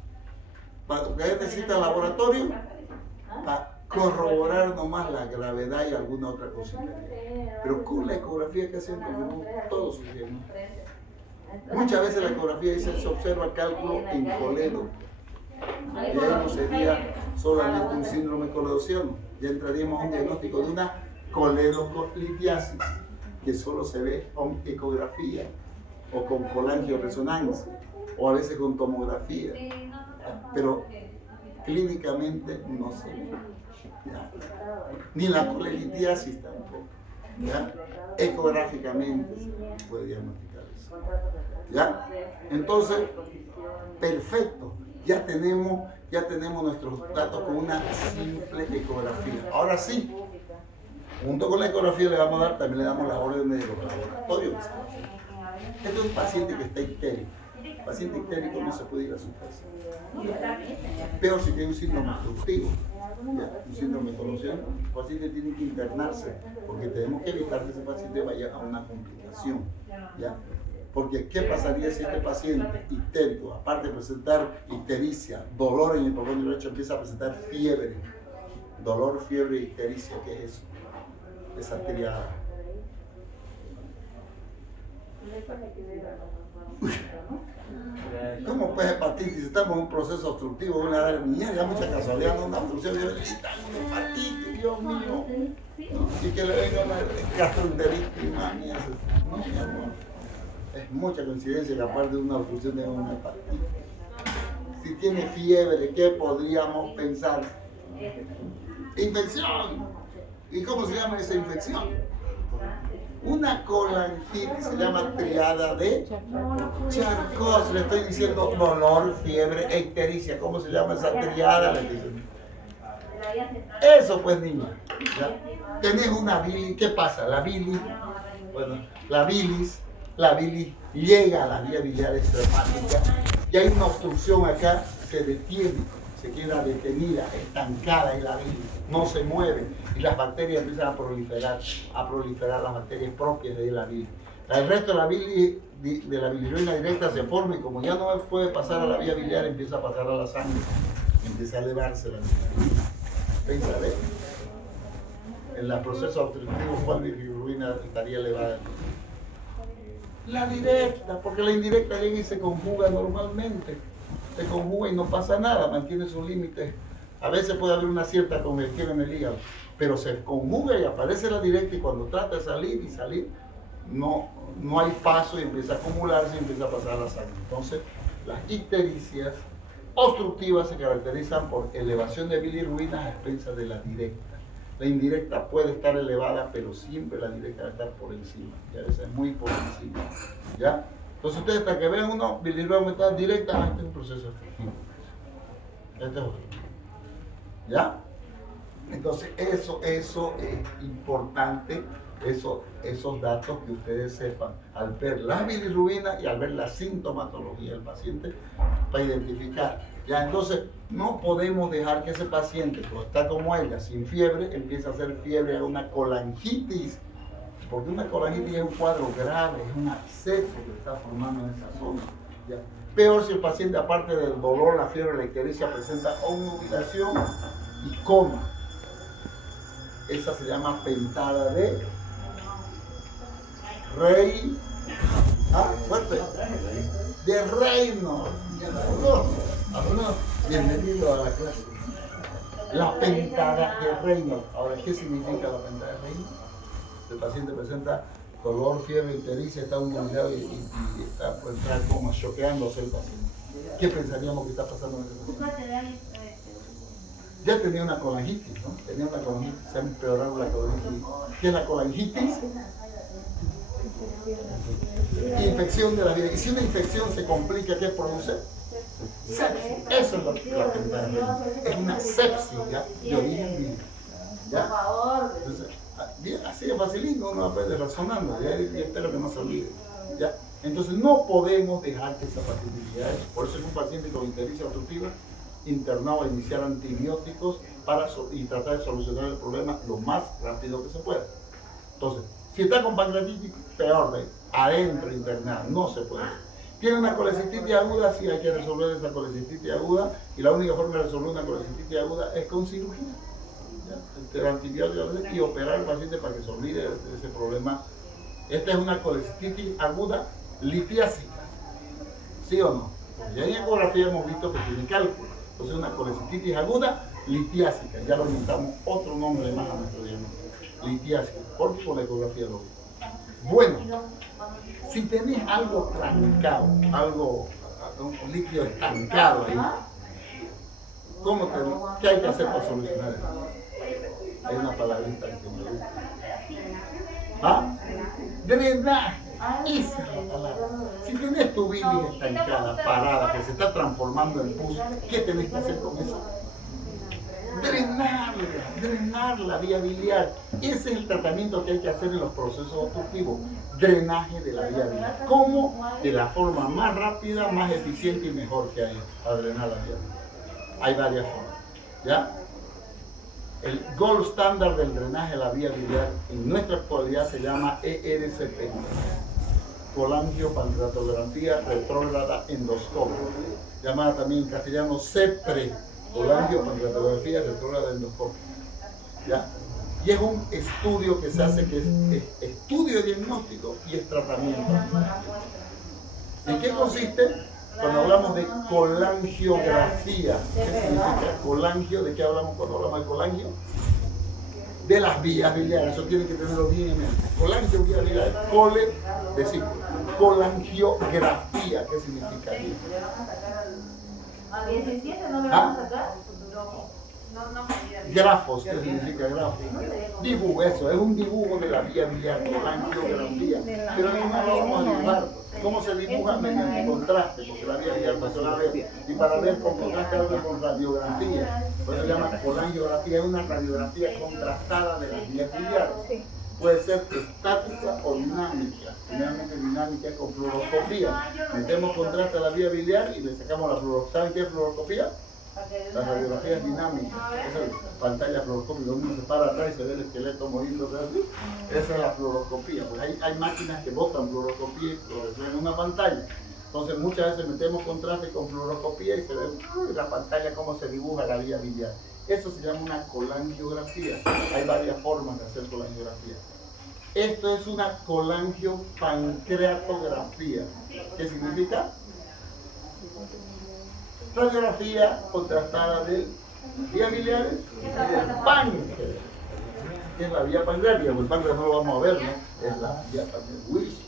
¿Para qué necesitan laboratorio? Para corroborar nomás la gravedad y alguna otra cosita. Pero con la ecografía que hacen confirmamos todos sus diagnósticos. Muchas veces la ecografía dice se observa cálculo en colédoco. Y ahí no sería solamente un síndrome coledociano. Ya entraríamos a un diagnóstico de una coledocolitiasis, que solo se ve con ecografía o con colangioresonancia o a veces con tomografía, pero clínicamente no se ve, ¿ya? Ni la colelitiasis tampoco, ¿ya? Ecográficamente se puede diagnosticar eso, ¿ya? Entonces, perfecto, ya tenemos nuestros datos con una simple ecografía. Ahora sí, junto con la ecografía le vamos a dar, también le damos las órdenes de los laboratorios. Este es un paciente que está histérico. El paciente histérico no se puede ir a su casa. Peor si tiene un síndrome obstructivo, ¿ya? Un síndrome coledociano, el paciente tiene que internarse porque tenemos que evitar que ese paciente vaya a una complicación, ¿ya? Porque ¿qué pasaría si este paciente histérico, aparte de presentar ictericia, dolor en el pulmón derecho, empieza a presentar fiebre? Dolor, fiebre, ictericia, ¿qué es eso? Esa triada. ¿Cómo pues hepatitis? Estamos en un proceso obstructivo, una hernia, ya mucha casualidad, no una obstrucción, una hepatitis, Dios mío, ¿no? Y que le venga una gastroenteritis, mami, no, mi amor. Es mucha coincidencia que aparte de una obstrucción tenga una hepatitis. Si tiene fiebre, ¿qué podríamos pensar? Infección. ¿Y cómo se llama esa infección? Una colangitis se llama triada de Charcot. Le estoy diciendo dolor, fiebre, ictericia. ¿Cómo se llama esa triada? Le dicen. Eso pues, niña. ¿Ya? Tenés una bilis. ¿Qué pasa? La bilis, bueno, la bilis llega a la vía biliar extrahepática y hay una obstrucción acá, se detiene, se queda detenida, estancada en la bilis, no se mueve y las bacterias empiezan a proliferar las bacterias propias de la bilis. El resto de la bilis, de la bilirruina directa se forma y como ya no puede pasar a la vía biliar, empieza a pasar a la sangre, empieza a elevarse la bilirruina. Pensaré, en el proceso obstructivo, ¿cuál bilirruina estaría elevada? La directa, porque la indirecta llega y se conjuga normalmente. Se conjuga y no pasa nada, mantiene sus límites. A veces puede haber una cierta congestión en el hígado, pero se conjuga y aparece la directa y cuando trata de salir, no hay paso y empieza a acumularse y empieza a pasar a la sangre. Entonces, las ictericias obstructivas se caracterizan por elevación de bilirruinas a expensas de la directa. La indirecta puede estar elevada, pero siempre la directa va a estar por encima. Y a veces muy por encima. ¿Ya? Entonces ustedes hasta que vean uno, bilirruina aumentada directa, este es un proceso obstructivo. Este es otro. ¿Ya? Entonces eso es importante, esos datos que ustedes sepan al ver la bilirrubina y al ver la sintomatología del paciente para identificar. Ya, entonces no podemos dejar que ese paciente, que está como ella, sin fiebre, empiece a hacer fiebre a una colangitis, porque una colangitis es un cuadro grave, es un absceso que está formando en esa zona. ¿Ya? Peor si el paciente, aparte del dolor, la fiebre, la ictericia, presenta obnubilación y coma. Esa se llama pentada de Rey. Fuerte. De Reynolds. Bienvenido a la clase. La pentada de Reynolds. Ahora, ¿qué significa la pentada de Reynolds? El paciente presenta dolor, fiebre, ictericia, está humillado y está por entrar como choqueándose el paciente. ¿Qué pensaríamos que está pasando en ese paciente? Ya tenía una colangitis, ¿no? Tenía una colangitis, se ha empeorado la colangitis. ¿Qué es la colangitis? Infección de la vida. Y si una infección se complica, ¿qué produce? Sepsis. Eso es lo que es una sepsis, ¿ya? De origen vírico. ¿Ya? Entonces, bien, así de facilito uno aprende razonando, ¿ya? Y espero que no se olvide, ¿ya? Entonces no podemos dejar que esa facilidad, por eso es un paciente con ictericia obstructiva internado a iniciar antibióticos y tratar de solucionar el problema lo más rápido que se pueda. Entonces, si está con pancreatitis, peor de adentro internado, no se puede. Tiene una colecistitis aguda, sí hay que resolver esa colecistitis aguda y la única forma de resolver una colecistitis aguda es con cirugía. Antibióticos y operar al paciente para que se olvide de ese problema. Esta es una colecistitis aguda litiásica, ¿sí o no? Ya en ecografía hemos visto que tiene cálculo. Entonces una colecistitis aguda litiásica, ya lo inventamos otro nombre más a nuestro diagnóstico, litiásica, porque con la ecografía lo vimos. Bueno, si tenés algo trancado, un líquido estancado ahí, ¿qué hay que hacer para solucionar eso? Hay una palabrita que me gusta. ¿Ah? Drenaje. Esa es la palabra. Si tenés tu bilis estancada, parada, que se está transformando en pus, ¿qué tenés que hacer con eso? Drenar la vía biliar. Ese es el tratamiento que hay que hacer en los procesos obstructivos. Drenaje de la vía biliar. ¿Cómo? De la forma más rápida, más eficiente y mejor que hay a drenar la vía biliar. Hay varias formas. ¿Ya? El gold standard del drenaje de la vía biliar en nuestra actualidad se llama ERCP, colangiopancreatografía retrógrada endoscópica, llamada también en castellano CEPRE, colangiopancreatografía retrógrada endoscópica. ¿Ya? Y es un estudio que se hace que es estudio diagnóstico y es tratamiento. ¿En qué consiste? Cuando hablamos de colangiografía, ¿qué significa colangio? ¿De qué hablamos cuando hablamos de colangio? De las vías biliares, eso tienen que tenerlo bien en mente. Colangio, vía biliar, cole, decir, colangiografía, ¿qué significa? ¿A 17 no le van a sacar? grafos. ¿Qué significa grafos? Dibujo, eso, es un dibujo de la vía biliar, colangiografía. Pero no lo vamos a dibujar. ¿Cómo se dibuja? Mediante contraste, porque la vía biliar no se va a ver. Y para ver con contraste hablo con radiografía. Por eso se llama colangiografía, es una radiografía contrastada de las vías biliares. Puede ser estática o dinámica. Generalmente dinámica con fluoroscopía. Metemos contraste a la vía biliar y le sacamos la fluoroscopía. ¿Saben qué es fluoroscopía? La radiografía es dinámica. Esa es pantalla fluoroscópica, donde uno se para atrás y se ve el esqueleto moviéndose así. Esa es la fluoroscopía. Pues hay máquinas que botan fluoroscopía y fluorescencia en una pantalla. Entonces muchas veces metemos contraste con fluoroscopía y se ve en la pantalla cómo se dibuja la vía biliar. Eso se llama una colangiografía. Hay varias formas de hacer colangiografía. Esto es una colangiopancreatografía. ¿Qué significa? Radiografía contrastada de vías biliares y del páncreas. ¿Qué es la vía pancreática? Pues el páncreas no lo vamos a ver, ¿no? Es la vía pancreática.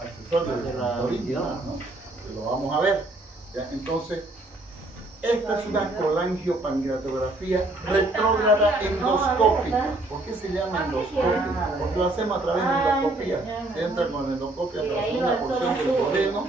Accesorio de la orina, ¿no? Que lo vamos a ver. ¿Ya? Entonces, esta es una colangiopancreatografía retrógrada endoscópica. ¿Por qué se llama endoscópica? Porque lo hacemos a través de endoscopía. Se entra con endoscopia a través de una porción del duodeno,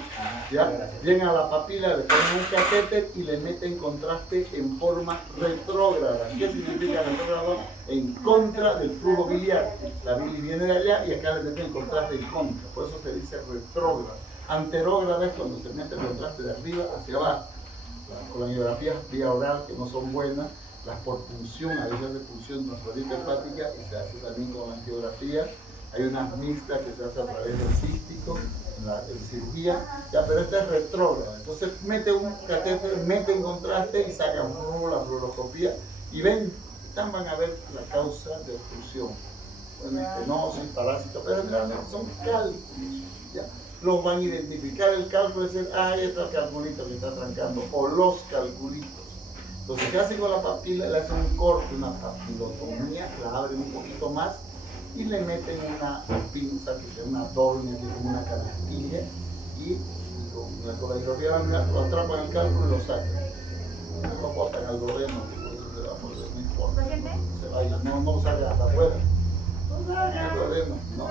¿ya? Llegan a la papila, le ponen un catéter y le meten contraste en forma retrógrada. ¿Qué significa retrógrado? En contra del flujo biliar. La bilis viene de allá y acá le meten contraste en contra. Por eso se dice retrógrada. Anterógrada es cuando se mete el contraste de arriba hacia abajo. Las colangiografías vía oral que no son buenas, las por punción, hay veces de punción transferida hepática y se hace también con angiografía. Hay unas mixtas que se hace a través del cístico, en cirugía, ya, pero esta es retrógrada. Entonces mete un catéter, mete en contraste y sacan la fluoroscopía y ven, van a ver la causa de obstrucción. Bueno, estenosis, parásitos, pero generalmente son cálculos. ¿Ya? Los van a identificar el cálculo y decir, ahí está el calculito que está trancando, o los calculitos. Entonces, ¿qué hacen con la papila? Le hacen un corte, una papilotomía, la abren un poquito más y le meten una pinza, que es una dormia, que es como una canastilla, y con la colangiografía lo atrapan el cálculo y lo sacan. Lo botan al gobierno, no importa, se vaya, no lo sacan hasta afuera. No hay problema, ¿no?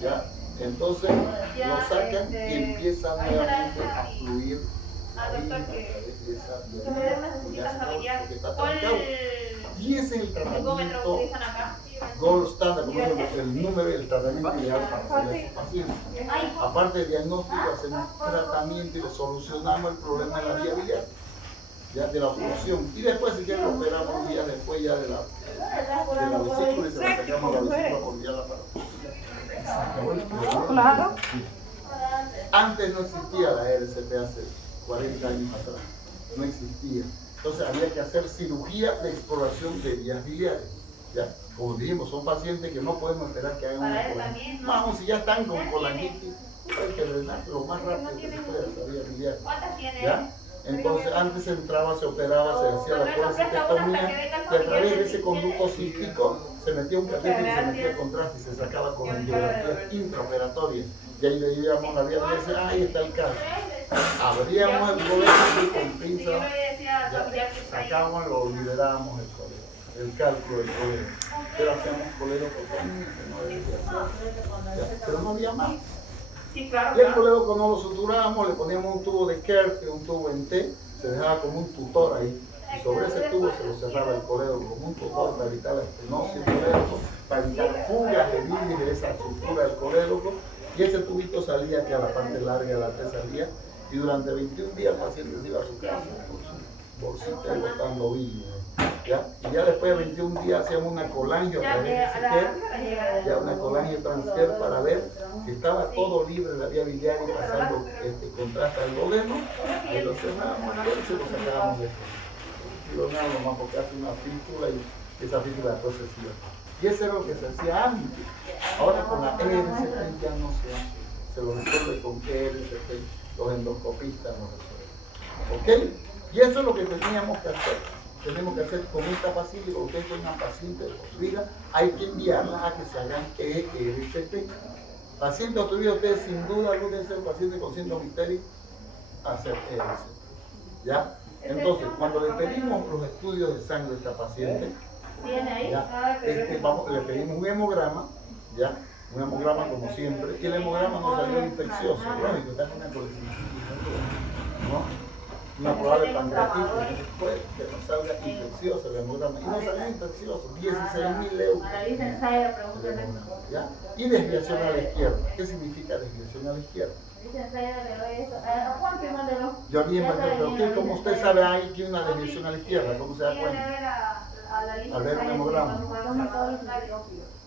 ¿Ya? Entonces lo sacan y empieza nuevamente a fluir la orina a través de esa vía porque está trancado. Y ese es el tratamiento gold standard, como el número y el tratamiento ideal para esos pacientes. Aparte del diagnóstico, hacemos un tratamiento y le solucionamos el problema de la vía biliar, ya de la obstrucción. Y después, si quieren, operamos días después ya de la vesícula y se la sacamos la vesícula por vía laparotomía. Claro. Antes no existía la RCP hace 40 años atrás, no existía. Entonces había que hacer cirugía de exploración de vías biliares. ¿Ya? Como dijimos, son pacientes que no podemos esperar que hagan una colangitis. Vamos, si ya están con colangitis, hay que drenar lo más rápido que se pueda esa vía biliar. ¿Ya? Entonces antes se entraba, se operaba, se hacía la colestectomía y a través de ese conducto cístico se metía un catéter y se metía el contraste y se sacaba con angiografías intraoperatorias. Y ahí le íbamos la vía biliar y decía, ahí está el caso. Abríamos el colegio y con pinza sacábamos, lo liberábamos el cálculo del colegio. Pero hacíamos coledocotomía, que no debía hacer. Pero no había más. Y el colédoco no lo suturábamos, le poníamos un tubo de Kerr, un tubo en T, se dejaba como un tutor ahí. Y sobre ese tubo se lo cerraba el colédoco como un tutor para evitar la estenosis del colédoco, para evitar fugas de bilis de esa estructura del colédoco. Y ese tubito salía que a la parte larga de la T salía. Y durante 21 días el paciente se iba a su casa con su bolsita y botando bilis. ¿Ya? Y ya después de 21 días hacíamos una colangio a través de ese Kerr, ya una colangio transfer para ver que estaba todo libre en la vía biliar y pasando contraste al duodeno, y lo cerrábamos y se lo sacábamos después. Y lo dábamos más porque hace una fístula y esa fístula después se cierra. Y eso era lo que se hacía antes. Ahora con la RCP ya no se hace. Se lo resuelve con RCP, los endoscopistas lo resuelven. ¿Ok? Y eso es lo que teníamos que hacer. Tenemos que hacer con esta paciente, cuando usted tiene una paciente obstruida, hay que enviarla a que se hagan ERCP. Paciente obstruido, ustedes sin duda alguna deben ser paciente con síndrome histérico, hacer ERCP. ¿Ya? Entonces, cuando le pedimos los estudios de sangre a esta paciente, ya, le pedimos un hemograma, ya, un hemograma como siempre, y el hemograma no salió infeccioso, lógico, está con una colecitis, ¿no? Una probable pancreatitis, después que no salga infeccioso el hemograma, y no salió infeccioso, 16.000 euros. ¿Ya? Y desviación a la izquierda. ¿Qué significa desviación a la izquierda? Yo bien, pero ¿qué? ¿Cómo usted sabe ahí que hay una desviación a la izquierda? ¿Cómo se da cuenta? Al ver un hemograma.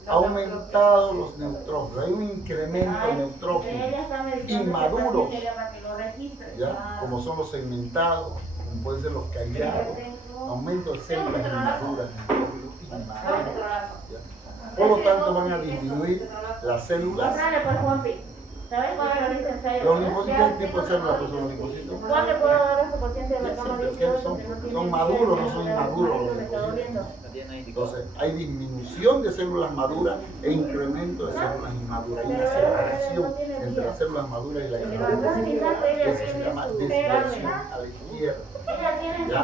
Ha aumentado los neutrófilos, hay un incremento de neutrófilos inmaduros, ¿ya? Como son los segmentados, como pueden ser los callados, aumento de células inmaduras, ¿ya? Por lo tanto van a disminuir las células. ¿Sabes cuál es el ensayo? Los linfocitos, ¿qué tipo de células son los linfocitos? ¿Cuál le puedo dar a ese paciente de la cama 18? Son maduros, no son inmaduros los linfocitos. Entonces, hay disminución de células maduras e incremento de células inmaduras. Hay una separación entre las células maduras y las inmaduras. Eso se llama desviación a la izquierda. ¿Ya?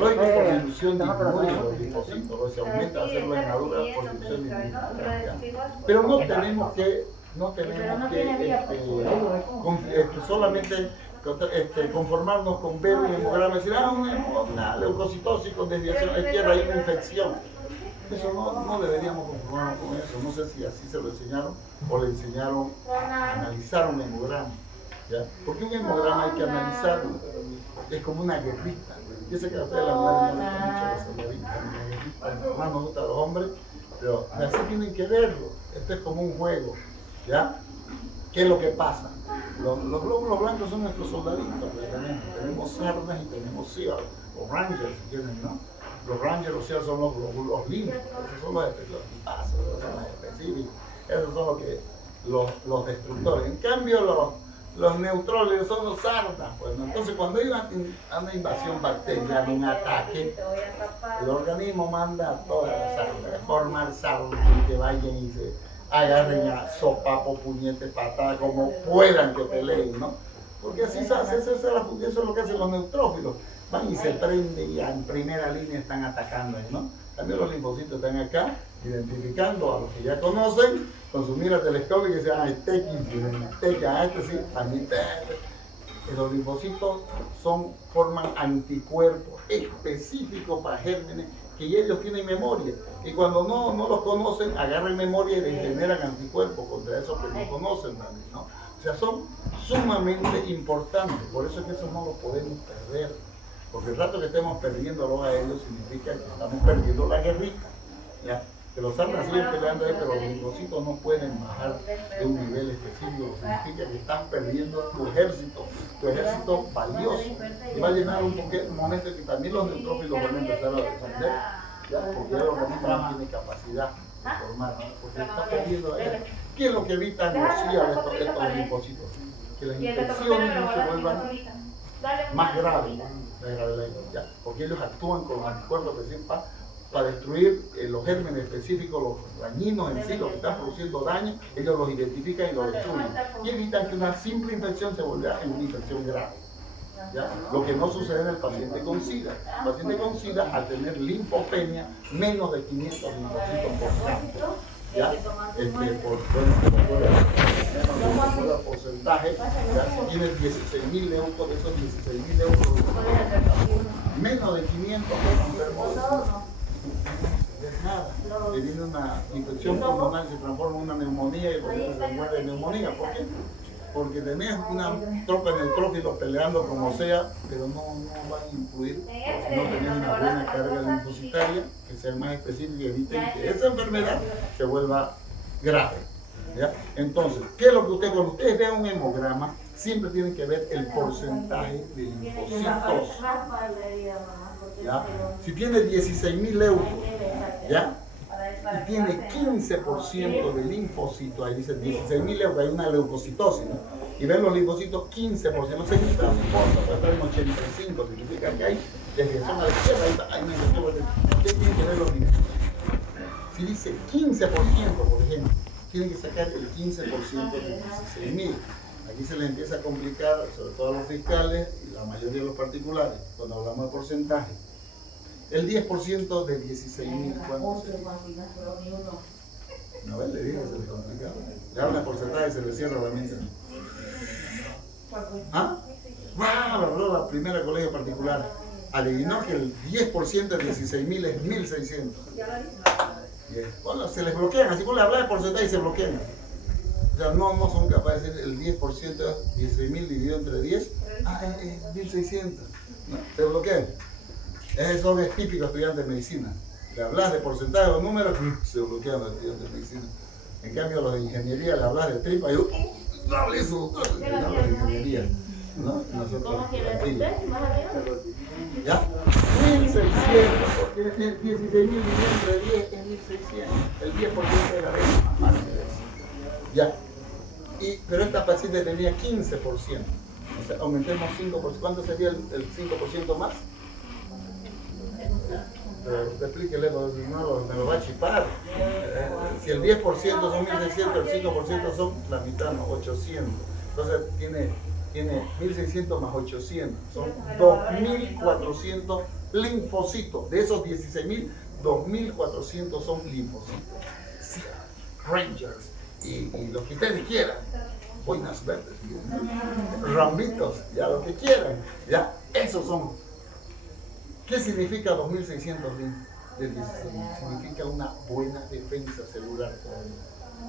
Luego, por dilución disminuye los linfocitos, se aumenta las células inmaduras por dilución disminuye. Pero no tenemos que solamente conformarnos con ver un hemograma y decir, una leucocitosis con desviación a la izquierda, hay una infección. Eso no deberíamos conformarnos con eso. No sé si así se lo enseñaron o le enseñaron a analizar un hemograma, ¿ya? Porque un hemograma hay que analizarlo. Es como una guerrita. Yo sé que a ustedes las mujeres no les gusta mucho la soldadita, una guerrita. Más nos gusta a los hombres, pero así tienen que verlo. Esto es como un juego, ¿ya? ¿Qué es lo que pasa? Los glóbulos blancos son nuestros soldaditos que tenemos sardas y tenemos SEAL, o Rangers, si quieren, ¿no? Los Rangers, o sea, son los glóbulos limpios, esos son los tipazos, esos son los específicos, esos son los destructores. En cambio, los neutrófilos son los sardas, pues, ¿no? Entonces, cuando hay una invasión bacteriana, un ataque, el organismo manda a todas las sardas, formar sardas que vayan y se agarren a sopapo, puñete, patada, como puedan que peleen, ¿no? Porque así se hace, eso es lo que hacen los neutrófilos. Van y se prenden y en primera línea están atacando ahí, ¿no? También los linfocitos están acá, identificando a los que ya conocen, con su mira telescópica y dicen, este sí, también los linfocitos forman anticuerpos específicos para gérmenes que ellos tienen memoria. Y cuando no los conocen, agarran memoria y les generan anticuerpos contra esos que no conocen también, ¿no? O sea, son sumamente importantes. Por eso es que eso no lo podemos perder. Porque el rato que estemos perdiéndolos a ellos significa que estamos perdiendo la guerrita, ¿ya? Que los sardas siguen peleando ahí, pero los linfocitos no pueden bajar de un nivel específico. Significa que están perdiendo tu ejército valioso. Y va a llegar un momento en que también los neutrófilos van a empezar a defender, ¿ya? Porque el organismo no tiene capacidad de formar, ¿no? Porque está perdiendo ahí. ¿Qué es lo que evita estos linfocitos? Que las infecciones no se vuelvan más graves, ¿ya? Porque ellos actúan con los anticuerpos para destruir los gérmenes específicos, los dañinos en sí, los que están produciendo daño, ellos los identifican y los destruyen. Y evitan que una simple infección se vuelva en una infección grave, ¿ya? Lo que no sucede en el paciente con SIDA. El paciente con SIDA, al tener linfopenia, menos de 500 linfocitos por campo, ¿ya? Por porcentaje, ¿ya? Tiene 16.000 euros, de esos 16.000 euros, menos de 500 enfermos. Es nada, le viene una infección pulmonar, se transforma en una neumonía y el paciente se muere de neumonía. ¿Por qué? Porque tenés una tropa de neutrófilos peleando como sea, pero no van a influir si no tenés una buena carga linfocitaria que sea más específica y eviten que esa enfermedad se vuelva grave, ¿ya? Entonces, ¿qué es lo que cuando ustedes vean un hemograma, siempre tienen que ver el porcentaje de linfocitos, ¿ya? Si tiene 16.000 euros, ¿ya? Y tiene 15% de linfocitos, ahí dice 16.000 euros, hay una leucocitosis, ¿no? Y ven los linfocitos 15%, no se quita, no importa, puede estar en 85, significa que hay desviación a la izquierda, hay una infección. ¿Qué tienen que ver los linfocitos? Si dice 15%, por ejemplo, tienen que sacar el 15% de 16.000. Aquí se les empieza a complicar, sobre todo a los fiscales y la mayoría de los particulares, cuando hablamos de porcentaje, el 10% de 16.000, ¿cuánto sería? A ver, le dije, se le complicaba. Le hablan de porcentaje y se le cierra la mente. ¿Ah? ¡Wow! La primera colegio particular adivinó que el 10% de 16.000 es 1.600. Bueno, se les bloquean, así como le hablas de porcentaje y se bloquean. O sea, no son capaces de decir el 10% de 16.000 dividido entre 10, es 1.600. No, se bloquean. Eso es típico estudiante de medicina. Le hablas de porcentaje o números, se bloquean los estudiantes de medicina. En cambio, los de ingeniería le hablas de tripa y no hable eso, doctor. Le hablas de ingeniería. ¿No? ¿Cómo quieres usted? ¿Más arriba? ¿Ya? 1.600, porque 16.000 dividido entre 10 es 1.600. El 10% de la ley, aparte de eso. Ya. Pero esta paciente tenía 15%. O sea, aumentemos 5%. ¿Cuánto sería el 5% más? Pero usted explíquele, no me lo va a chipar. Si el 10% son 1.600, el 5% son la mitad, ¿no? 800. Entonces tiene 1.600 más 800. Son 2.400 linfocitos. De esos 16.000, 2.400 son linfocitos. Sí, Rangers. Y los que ustedes quieran. Boinas verdes. Rambitos. Ya lo que quieran. Ya, esos son. ¿Qué significa 2.600 de 16.000? Significa una buena defensa celular todavía.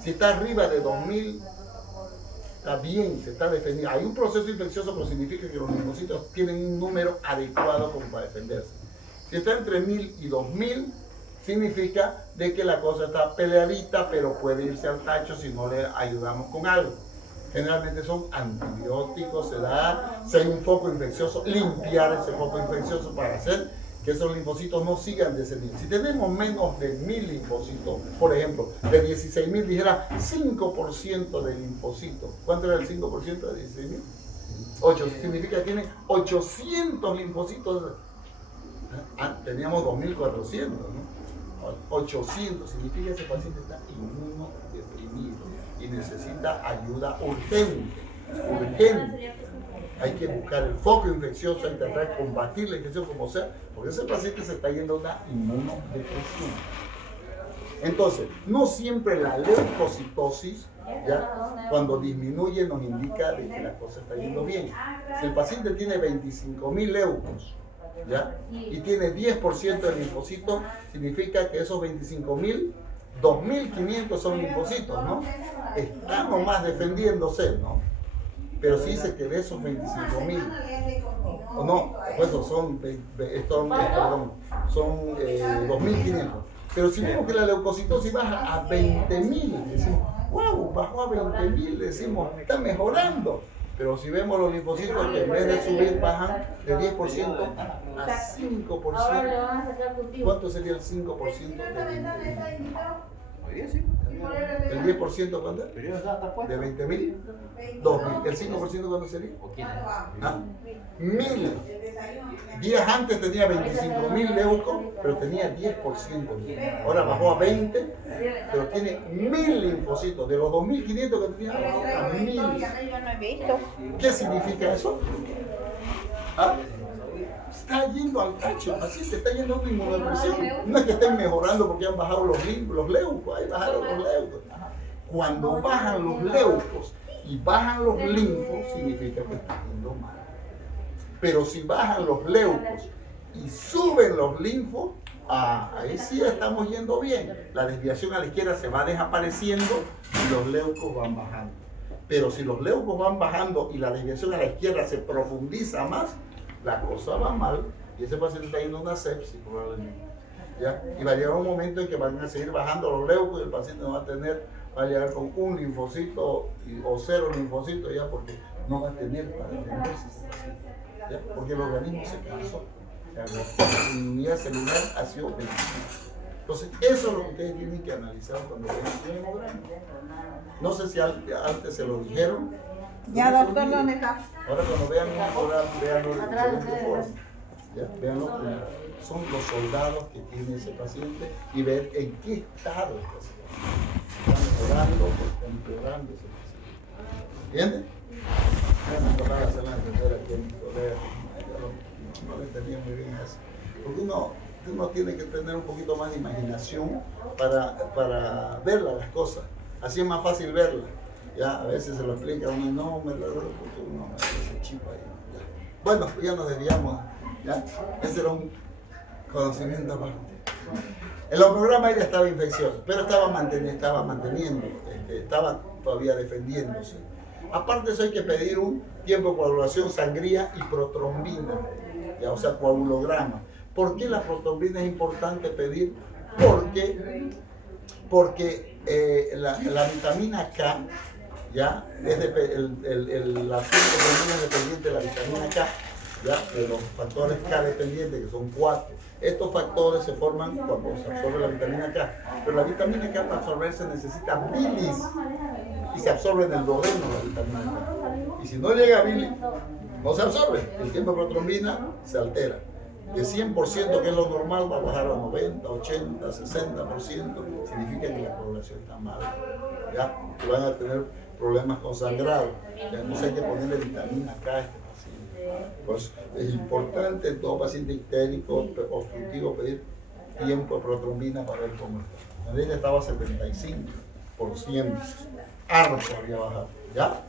Si está arriba de 2.000, está bien, se está defendiendo. Hay un proceso infeccioso, pero significa que los linfocitos tienen un número adecuado como para defenderse. Si está entre 1.000 y 2.000, significa de que la cosa está peleadita, pero puede irse al tacho si no le ayudamos con algo. Generalmente son antibióticos, si hay un foco infeccioso, limpiar ese foco infeccioso para hacer que esos linfocitos no sigan descendiendo. Si tenemos menos de 1.000 linfocitos, por ejemplo, de 16.000 dijera 5% de linfocitos. ¿Cuánto era el 5% de 16.000? 8, significa que tiene 800 linfocitos. Teníamos 2.400, ¿no? 800 significa que ese paciente está inmunodeprimido y necesita ayuda urgente. Hay que buscar el foco infeccioso, hay que tratar de combatir la infección como sea, porque ese paciente se está yendo a una inmunodepresión. Entonces, no siempre la leucocitosis, ¿ya? Cuando disminuye nos indica de que la cosa está yendo bien. Si el paciente tiene 25.000 leucos, ¿ya? Y tiene 10% de linfocitos, significa que esos 25.000, 2.500 son linfocitos, ¿no? Está nomás defendiéndose, ¿no? Pero si dice que de esos 25.000, o no, pues son 2.500. Pero si vemos que la leucocitosis baja a 20.000, decimos, wow, bajó a 20.000, decimos, está mejorando. Pero si vemos los linfocitos que en vez de subir bajan de 10% a 5%, ¿cuánto sería el 5% de 20.000? ¿El 10% cuánto? ¿De 20.000? 2.000. ¿El 5% cuánto sería? 1.000. Días antes tenía 25.000 leucos, pero tenía 10%. Ahora bajó a 20, pero tiene 1.000 linfocitos. De los 2.500 que tenía, bajó a 1.000. ¿Qué significa eso? Está yendo al tacho, el paciente está yendo a una inmunodepresión. No es que estén mejorando porque han bajado los leucos, ahí bajaron los leucos. Cuando bajan los leucos y bajan los linfos, significa que está yendo mal. Pero si bajan los leucos y suben los linfos, ahí sí estamos yendo bien. La desviación a la izquierda se va desapareciendo y los leucos van bajando. Pero si los leucos van bajando y la desviación a la izquierda se profundiza más, la cosa va mal y ese paciente está yendo a una sepsis probablemente. ¿Ya? Y va a llegar un momento en que van a seguir bajando los leucos y el paciente no va a llegar con un linfocito o 0 linfocitos ya, porque no va a tener para defenderse ese paciente. ¿Ya? Porque el organismo se cansó. La inmunidad celular ha sido vencida. Entonces, eso es lo que ustedes tienen que analizar cuando vean el hemograma. No sé si antes se lo dijeron. Ya, doctor, ¿dónde está? Ahora cuando vean un hemograma, veanlo de diferente forma. ¿Ya? Veanlo como son los soldados que tiene ese paciente y ver en qué estado está ese paciente. ¿Está mejorando o está empeorando ese paciente? ¿Entienden? Vamos a hacer la entender aquí en mi colega. no le entendía muy bien eso. Porque uno tiene que tener un poquito más de imaginación para verlas las cosas. Así es más fácil verlas. Ya, a veces se lo explica uno, no, me lo porque uno me hace chico ahí. Ya. Bueno, pues ya nos desviamos. ¿Ya? Ese era un conocimiento aparte. El programa ya estaba infeccioso, pero estaba manteniendo, estaba todavía defendiéndose. Aparte de eso hay que pedir un tiempo de coagulación, sangría y protrombina, ya, o sea, coagulograma. ¿Por qué la protrombina es importante pedir? Porque la vitamina K, ya, la protrombina es dependiente de la vitamina K, ya, de los factores K dependientes, que son 4. Estos factores se forman cuando se absorbe la vitamina K, pero la vitamina K para absorberse necesita bilis y se absorbe en el duodeno la vitamina K. Y si no llega a bilis, no se absorbe. El tiempo de protrombina se altera. De 100%, que es lo normal, va a bajar a 90, 80, 60%. Significa que la coagulación está mal. ¿Ya? Que van a tener problemas con sangrado. Entonces hay que ponerle vitamina K a este paciente. Pues es importante en todo paciente histérico, obstructivo, pedir tiempo de protrombina para ver cómo está. La ella estaba a 75%. Harto había bajado. ¿Ya?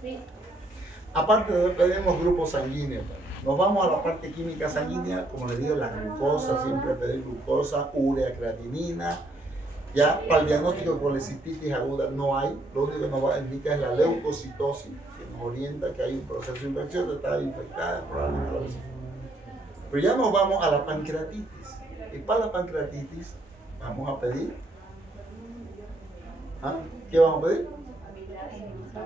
Aparte de pedimos grupos sanguíneos. Nos vamos a la parte química sanguínea, como les digo, la glucosa, siempre pedir glucosa, urea, creatinina. Ya, para el diagnóstico de colecistitis aguda no hay, lo único que nos va a indicar es la leucocitosis, que nos orienta que hay un proceso infeccioso, está infectada, probablemente la vez. Pero ya nos vamos a la pancreatitis. Y para la pancreatitis vamos a pedir, ¿qué vamos a pedir?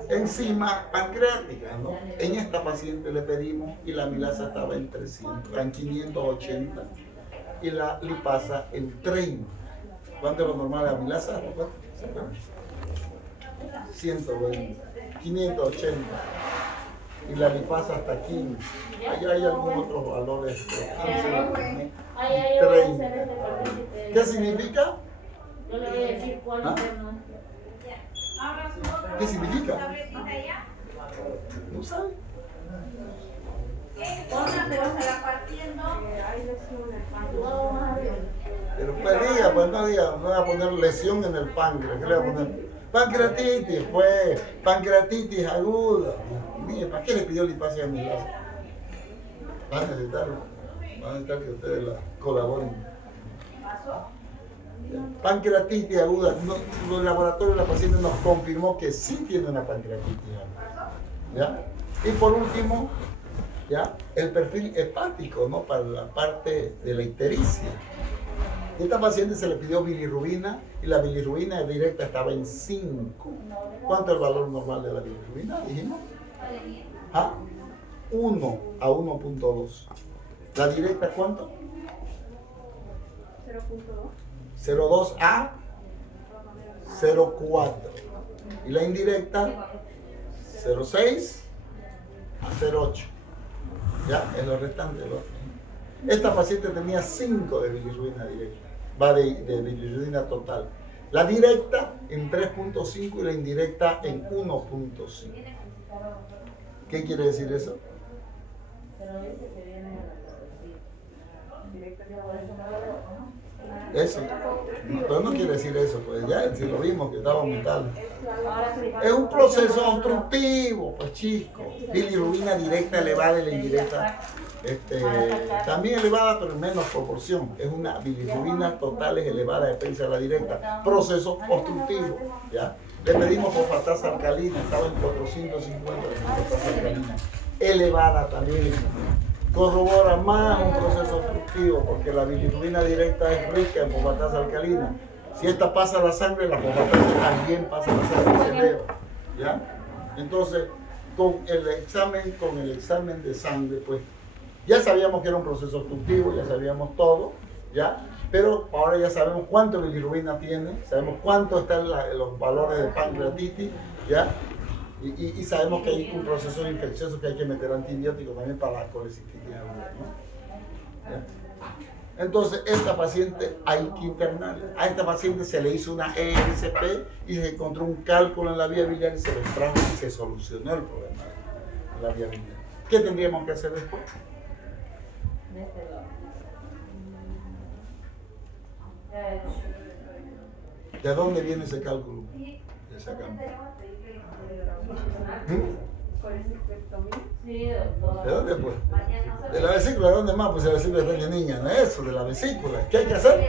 Enzimas pancreáticas, ¿no? En esta paciente le pedimos y la amilasa estaba en 300, en 580 y la lipasa en 30. ¿Cuánto es lo normal de amilasa? 120, 580 y la lipasa hasta 15. Ahí hay algunos otros valores, 15, 30. ¿Qué significa? Yo le voy a decir cuál es. ¿Qué significa? No sabe. Pero pues no diga, no voy a poner lesión en el páncreas. ¿Qué le voy a poner? Pancreatitis, pues, pancreatitis aguda. Mire, ¿para qué le pidió lipasa y amilasa? Van a necesitar que ustedes la colaboren. Pancreatitis aguda, los laboratorios de la paciente nos confirmó que sí tiene una pancreatitis aguda. ¿Ya? Y por último, ¿ya? El perfil hepático, ¿no? Para la parte de la ictericia. A esta paciente se le pidió bilirrubina y la bilirrubina directa estaba en 5. ¿Cuánto es el valor normal de la bilirrubina? Dijimos. 1 a 1.2. ¿La directa cuánto? 0.2 a 0.4 y la indirecta 0.6 a 0.8. Ya, es lo restante. Esta paciente tenía 5 de bilirrubina directa, va de bilirrubina total. La directa en 3.5 y la indirecta en 1.5. ¿Qué quiere decir eso? Eso, pero no quiere decir eso, pues ya si lo vimos que estaba aumentando. Es un proceso obstructivo, pues chico. Bilirrubina directa elevada y la indirecta también elevada, pero en menos proporción. Es una bilirrubina total es elevada a diferencia de la directa. Proceso obstructivo, ¿ya? Le pedimos fosfatasa alcalina, estaba en 450 de fosfatasa alcalina. Elevada también. Corrobora más un proceso obstructivo porque la bilirrubina directa es rica en fosfatasa alcalina. Si esta pasa a la sangre, la fosfatasa también pasa a la sangre y se eleva. ¿Ya? Entonces, con el examen de sangre, pues ya sabíamos que era un proceso obstructivo, ya sabíamos todo, ¿ya? Pero ahora ya sabemos cuánto bilirrubina tiene, sabemos cuánto están los valores de pancreatitis, ¿ya? Y sabemos que hay un proceso infeccioso que hay que meter antibióticos también para la colecistitis aguda, ¿no? ¿Ya? Entonces, esta paciente hay que internarla. A esta paciente se le hizo una ERCP y se encontró un cálculo en la vía biliar y se le extrajo y se solucionó el problema de la vía biliar. ¿Qué tendríamos que hacer después? ¿De dónde viene ese cálculo? De sacamos. ¿De dónde pues? De la vesícula, ¿de dónde más? Pues la vesícula está en la niña, no es eso, de la vesícula. ¿Qué hay que hacer?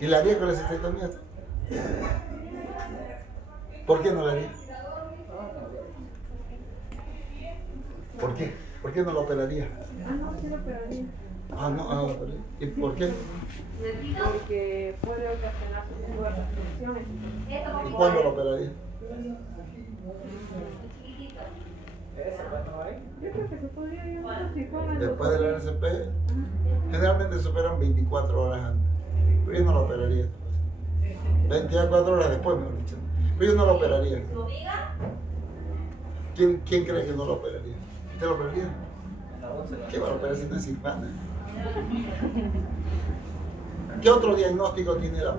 ¿Y la haría con la cistectomía? ¿Por qué no la haría? ¿Por qué? ¿Por qué no la operaría? No, sí lo operaría. No, ¿y por qué? Porque puede ocasionar nuevas restricciones. ¿Y cuándo la operaría? Yo creo que se podría llamar si fuera Después de la RCP, generalmente se operan 24 horas antes. Pero yo no la operaría. 24 horas después, mejor dicho. Pero yo no la operaría. ¿Quién cree que no la operaría? ¿Usted la operaría? ¿Qué va a operar si no es hispana? ¿Qué otro diagnóstico tiene la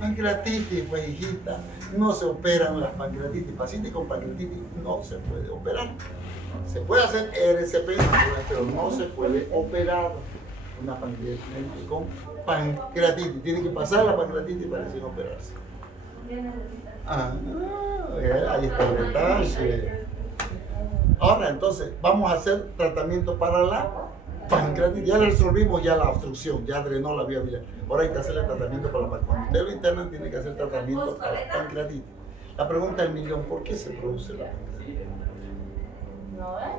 pancreatitis, pues hijita? No se operan las pancreatitis. Pacientes con pancreatitis no se puede operar. Se puede hacer RCP, pero no se puede operar una pancreatitis con pancreatitis. Tiene que pasar la pancreatitis para recién operarse. Ahí está el detalle. Ahora entonces vamos a hacer tratamiento para la pancreatitis. Ya le resolvimos ya la obstrucción, ya drenó la vía biliar. Ahora hay que hacer el tratamiento para la pancreatitis. Cuando usted lo internan, tiene que hacer tratamiento para la pancreatitis. La pregunta del millón, ¿por qué se produce la pancreatitis?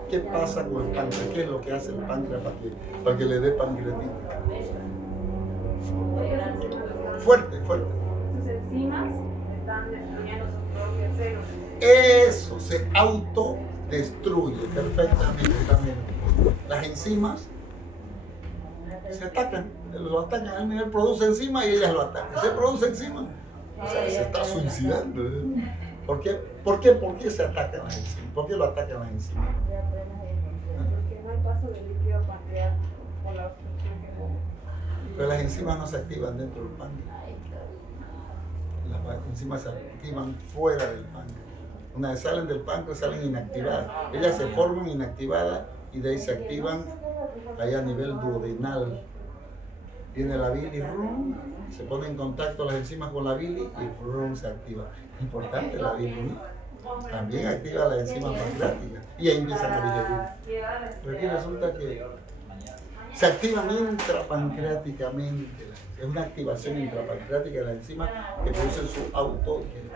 ¿Qué pasa con el páncreas? ¿Qué es lo que hace el páncreas para que le dé pancreatitis? Fuerte. Sus enzimas están destruyendo sus propias células. Eso se autodestruye perfectamente también. Las enzimas se atacan, lo atacan, él produce enzimas y ellas lo atacan. Se produce enzimas, o sea, se está suicidando. ¿Por qué se atacan las enzimas? ¿Por qué lo atacan las enzimas? Porque no hay paso de líquido pancreático por la obstrucción que hubo. Pero las enzimas no se activan dentro del páncreas. Las enzimas se activan fuera del páncreas. Una vez salen del páncreas, salen inactivadas. Ellas se forman inactivadas y de ahí se activan allá a nivel duodenal. Viene la bilis, se pone en contacto las enzimas con la bilis y se activa. Importante la bilis, ¿no? También activa las enzimas pancreáticas y ahí empiezan a digerir. Pero aquí resulta que se activan intrapancreáticamente. Es una activación intrapancreática de las enzimas que producen su autodigestión.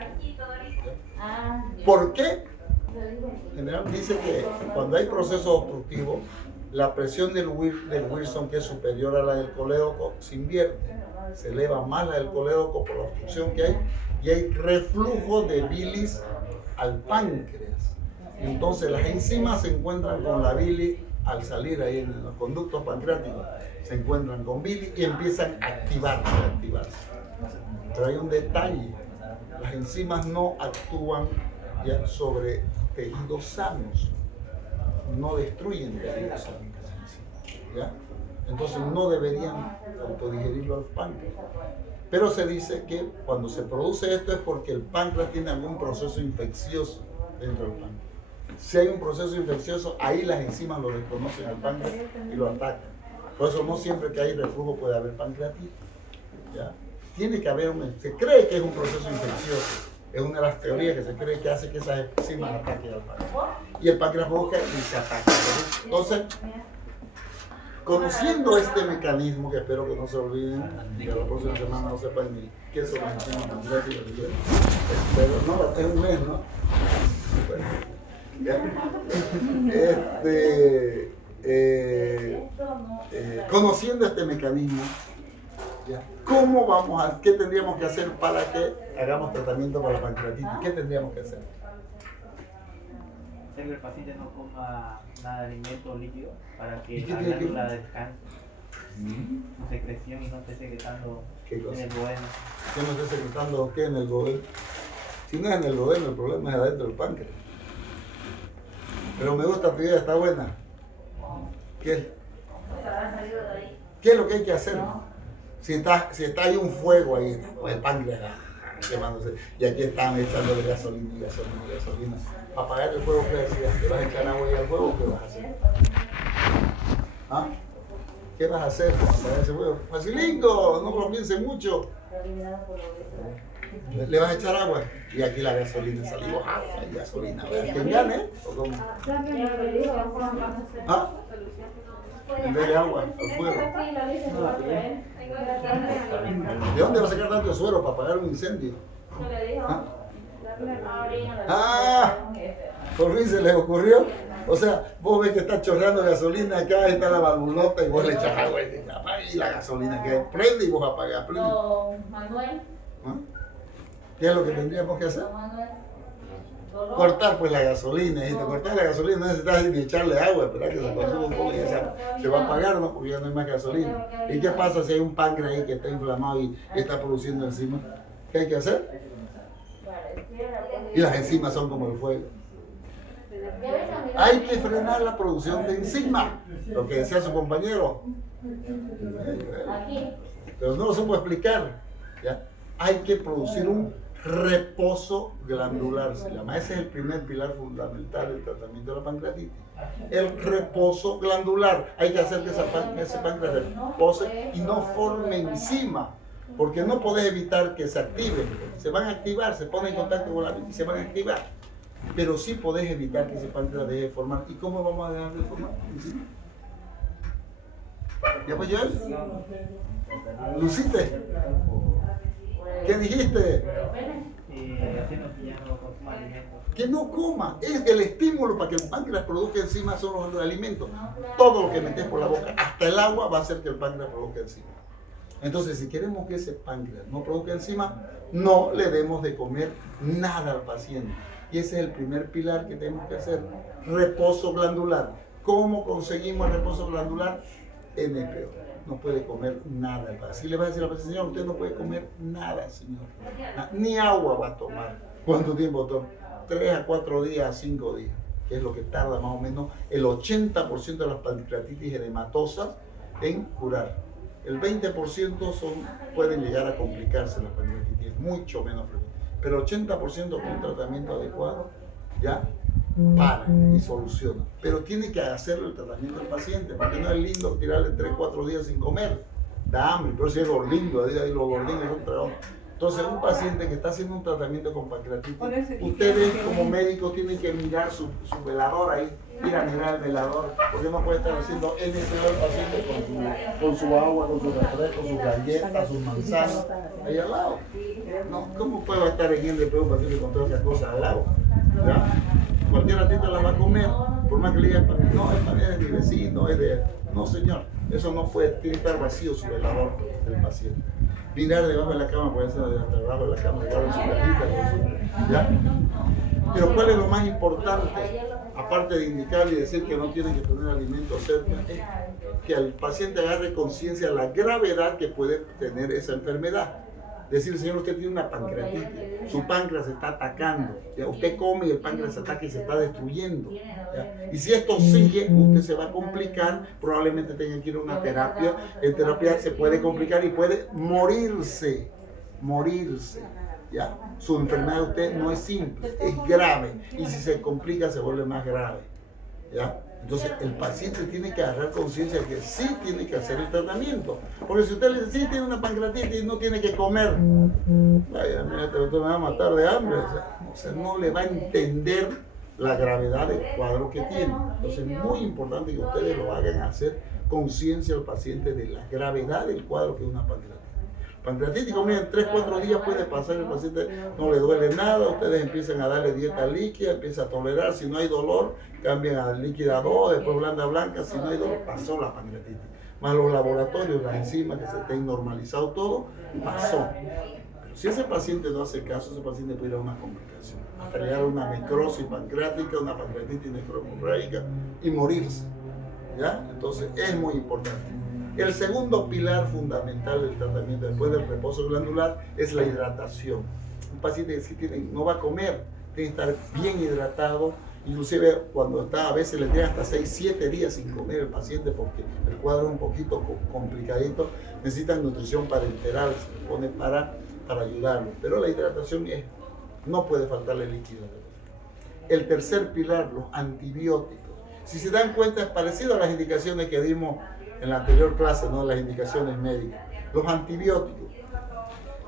¿Por qué? Generalmente dice que cuando hay procesos obstructivos, la presión del Wilson, que es superior a la del colédoco, se invierte. Se eleva más la del colédoco por la obstrucción que hay y hay reflujo de bilis al páncreas. Entonces las enzimas se encuentran con la bilis al salir ahí en los conductos pancreáticos, se encuentran con bilis y empiezan a activarse. Pero hay un detalle, las enzimas no actúan ya sobre tejidos sanos, no destruyen tejidos sanos, ¿ya? Entonces no deberían autodigerirlo al páncreas. Pero se dice que cuando se produce esto es porque el páncreas tiene algún proceso infeccioso dentro del páncreas. Si hay un proceso infeccioso, ahí las enzimas lo desconocen al páncreas y lo atacan. Por eso no siempre que hay reflujo puede haber pancreatitis, ¿ya? Tiene que haber se cree que es un proceso infeccioso. Es una de las teorías que se cree que hace que esas enzimas ataquen al páncreas. Y el páncreas busca y se ataca. Entonces, conociendo este mecanismo, que espero que no se olviden, que la próxima semana no sepan ni qué son las enzimas pancreáticas, pero no, es un mes, ¿no? Bueno, conociendo este mecanismo, ¿ya? ¿Qué tendríamos que hacer para que hagamos tratamiento para la pancreatitis? ¿Qué tendríamos que hacer? Hacer que el paciente no coma nada de alimento líquido para que ¿Y qué la tiene que glándula ver? descanse su secreción y no esté secretando ¿Qué en cosa? el duodeno. ¿Qué no está secretando qué en el duodeno? Si no es en el duodeno, el problema es adentro del páncreas. Pero me gusta tu idea, está buena. ¿Qué es lo que hay que hacer? Si está ahí un fuego ahí, pues el páncreas quemándose. Y aquí están echándole gasolina y gasolina y gasolina. Para apagar el fuego, ¿qué decías? ¿Te vas a echar agua ahí al fuego o qué vas a hacer? ¿Ah? ¿Qué vas a hacer para apagar ese fuego? Facilingo, no lo pienses mucho. Le vas a echar agua y aquí la gasolina salió agua y gasolina. ¿Quién gane? ¿O cómo? ¿Ah? En vez de agua, al fuego. ¿De dónde va a sacar tanto suero para apagar un incendio? ¿Ah? Ah, por fin se les ocurrió. O sea, vos ves que está chorreando gasolina acá, está la valvulota y vos le echas agua y la gasolina que prende y vos apagás. Manuel. ¿Ah? ¿Qué es lo que tendríamos que hacer? Cortar pues la gasolina, y cortar la gasolina no necesitas ni echarle agua, esperar que se consuma un poco y ya se va a apagar, ¿no? Porque ya no hay más gasolina. ¿Y qué pasa si hay un páncreas ahí que está inflamado y está produciendo enzimas? ¿Qué hay que hacer? Y las enzimas son como el fuego. Hay que frenar la producción de enzimas, lo que decía su compañero. Pero no lo supo explicar. ¿Ya? Hay que producir un reposo glandular, se llama. Ese es el primer pilar fundamental del tratamiento de la pancreatitis. El reposo glandular. Hay que hacer que ese páncreas repose y no forme enzima, porque no podés evitar que se activen. Se van a activar, se ponen en contacto con la vida y se van a activar. Pero sí podés evitar que ese páncreas deje de formar. ¿Y cómo vamos a dejar de formar? ¿Enzima? ¿Ya pues, Joel? ¿Luciste? ¿Qué dijiste? Que no coma. Es el estímulo para que el páncreas produzca enzimas son los alimentos. Todo lo que metes por la boca, hasta el agua, va a hacer que el páncreas produzca enzimas. Entonces, si queremos que ese páncreas no produzca enzimas, no le demos de comer nada al paciente. Y ese es el primer pilar que tenemos que hacer. Reposo glandular. ¿Cómo conseguimos el reposo glandular? NPO. No puede comer nada. Así le va a decir al paciente, señor, usted no puede comer nada, señor. Ni agua va a tomar. ¿Cuánto tiempo toma? 3 a 4 días, a 5 días. Que es lo que tarda más o menos el 80% de las pancreatitis edematosas en curar. El 20% pueden llegar a complicarse las pancreatitis, mucho menos frecuente. Pero el 80% con un tratamiento adecuado ya para y soluciona. Pero tiene que hacerlo el tratamiento del paciente, porque no es lindo tirarle 3 o 4 días sin comer. Da hambre, pero si es lo lindo, ahí los gordines son tragos. Entonces, un paciente que está haciendo un tratamiento con pancreatitis, ustedes como médicos tienen que mirar su velador ahí, ir a mirar el velador, porque no puede estar haciendo NPO el paciente con su agua, con su refresco, sus galletas, sus manzanas, ahí al lado. No, ¿cómo puede estar en NPO un paciente con todas esas cosas al lado? ¿Ya? Cualquier ratito la va a comer, por más que le diga, no, esta es de mi vecino, es de... No, señor, eso no puede, tiene que estar vacío su velador del paciente. Mirar debajo de la cama, puede ser debajo de la cama, guardar su cajita, ¿ya? Pero ¿cuál es lo más importante? Aparte de indicar y decir que no tienen que tener alimentos cerca, es que el paciente agarre conciencia de la gravedad que puede tener esa enfermedad. Decir, señor, usted tiene una pancreatitis, su páncreas se está atacando, ¿ya? Usted come y el páncreas se ataca y se está destruyendo, ¿ya? Y si esto sigue, usted se va a complicar, probablemente tenga que ir a una terapia, en terapia se puede complicar y puede morirse, ¿ya? Su enfermedad de usted no es simple, es grave, y si se complica se vuelve más grave, ¿ya? Entonces el paciente tiene que agarrar conciencia de que sí tiene que hacer el tratamiento. Porque si usted le dice, sí, tiene una pancreatitis y no tiene que comer, vaya, mira, este doctor me va a matar de hambre. O sea, no le va a entender la gravedad del cuadro que tiene. Entonces es muy importante que ustedes lo hagan hacer conciencia al paciente de la gravedad del cuadro que es una pancreatitis. Pancreatitis, como en 3 o 4 días puede pasar, el paciente no le duele nada, ustedes empiezan a darle dieta líquida, empieza a tolerar, si no hay dolor, cambian a líquida 2, después blanda blanca, si no hay dolor, pasó la pancreatitis. Más los laboratorios, las enzimas que se estén normalizado todo, pasó. Pero si ese paciente no hace caso, ese paciente puede ir a una complicación, hasta llegar a una necrosis pancreática, una pancreatitis necromorrágica y morirse, ¿ya? Entonces es muy importante. El segundo pilar fundamental del tratamiento después del reposo glandular es la hidratación. Un paciente que no va a comer, tiene que estar bien hidratado, inclusive cuando está, a veces le tiene hasta 6, 7 días sin comer el paciente porque el cuadro es un poquito complicadito, necesitan nutrición parenteral, se pone para para ayudarlo, pero la hidratación no puede faltarle líquido. El tercer pilar, los antibióticos. Si se dan cuenta, es parecido a las indicaciones que dimos en la anterior clase, ¿no? Las indicaciones médicas. Los antibióticos.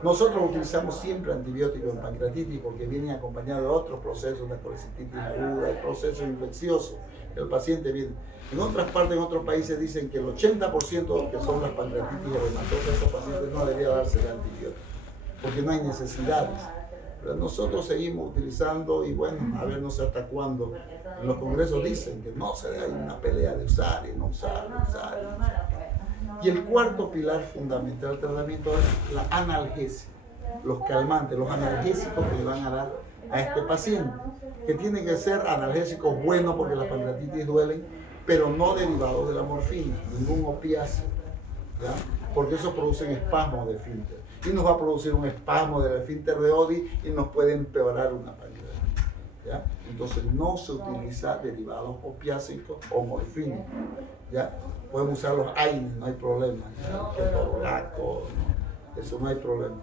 Nosotros utilizamos siempre antibióticos en pancreatitis porque vienen acompañados de otros procesos de colecistitis aguda, de procesos infecciosos. El paciente viene. En otras partes, en otros países dicen que el 80% que son las pancreatitis reumatosas, esos pacientes no debería darse el antibiótico porque no hay necesidades. Pero nosotros seguimos utilizando y bueno, a ver no sé hasta cuándo. En los congresos dicen que no se hay una pelea de usar y no usar, usar. Y el cuarto pilar fundamental del tratamiento es la analgesia, los calmantes, los analgésicos que le van a dar a este paciente, que tienen que ser analgésicos buenos porque las pancreatitis duelen, pero no derivados de la morfina, ningún opiáceo, ¿ya? Porque eso produce espasmos de esfínter y nos va a producir un espasmo del esfínter de Oddi y nos puede empeorar una pancreatitis, ¿ya? Entonces no se utiliza derivados opiáceos o morfina, ¿ya? Podemos usar los AINES, no hay problema, ketorolaco, ¿no? Eso no hay problema,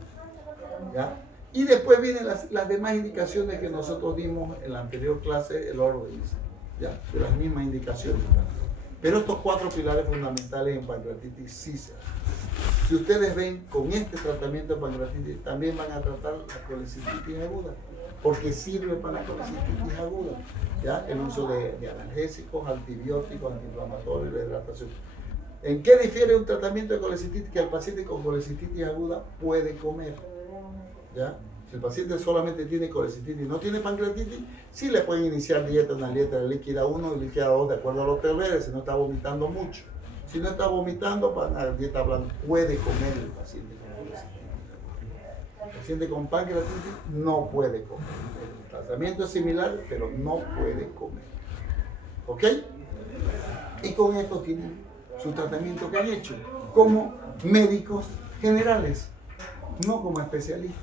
¿ya? Y después vienen las demás indicaciones que nosotros dimos en la anterior clase, el orden, ¿ya? De las mismas indicaciones, ¿verdad? Pero estos cuatro pilares fundamentales en pancreatitis sí se hacen. Si ustedes ven, con este tratamiento de pancreatitis también van a tratar la colecistitis aguda, porque sirve para la colecistitis aguda, ¿ya? El uso de analgésicos, antibióticos, antiinflamatorios, la hidratación. ¿En qué difiere un tratamiento de colecistitis? Que el paciente con colecistitis aguda puede comer, ¿ya? Si el paciente solamente tiene colecistitis y no tiene pancreatitis, sí le pueden iniciar una dieta de líquida 1 y líquida 2 de acuerdo a los TLR, si no está vomitando mucho. Si no está vomitando, para la dieta blanda puede comer el paciente con colecistitis. El paciente con pancreatitis no puede comer. El tratamiento es similar, pero no puede comer. ¿Ok? Y con esto tienen su tratamiento que han hecho como médicos generales, no como especialistas,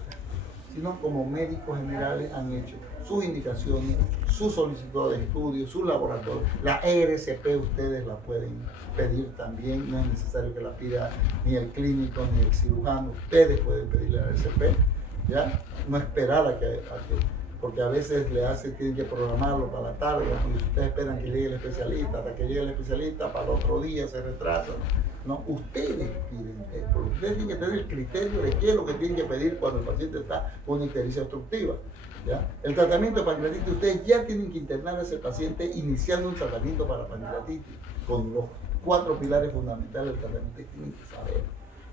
sino como médicos generales han hecho sus indicaciones, su solicitud de estudios, su laboratorio. La ERCP ustedes la pueden pedir también, no es necesario que la pida ni el clínico ni el cirujano, ustedes pueden pedirle a la ERCP, ¿ya? No esperar a que porque a veces tienen que programarlo para la tarde, y ustedes esperan que llegue el especialista, hasta que llegue el especialista, para el otro día se retrasa. No, ustedes piden, porque ustedes tienen que tener el criterio de qué es lo que tienen que pedir cuando el paciente está con una ictericia obstructiva, ¿ya? El tratamiento de pancreatitis, ustedes ya tienen que internar a ese paciente iniciando un tratamiento para pancreatitis, con los cuatro pilares fundamentales del tratamiento que tienen que saber.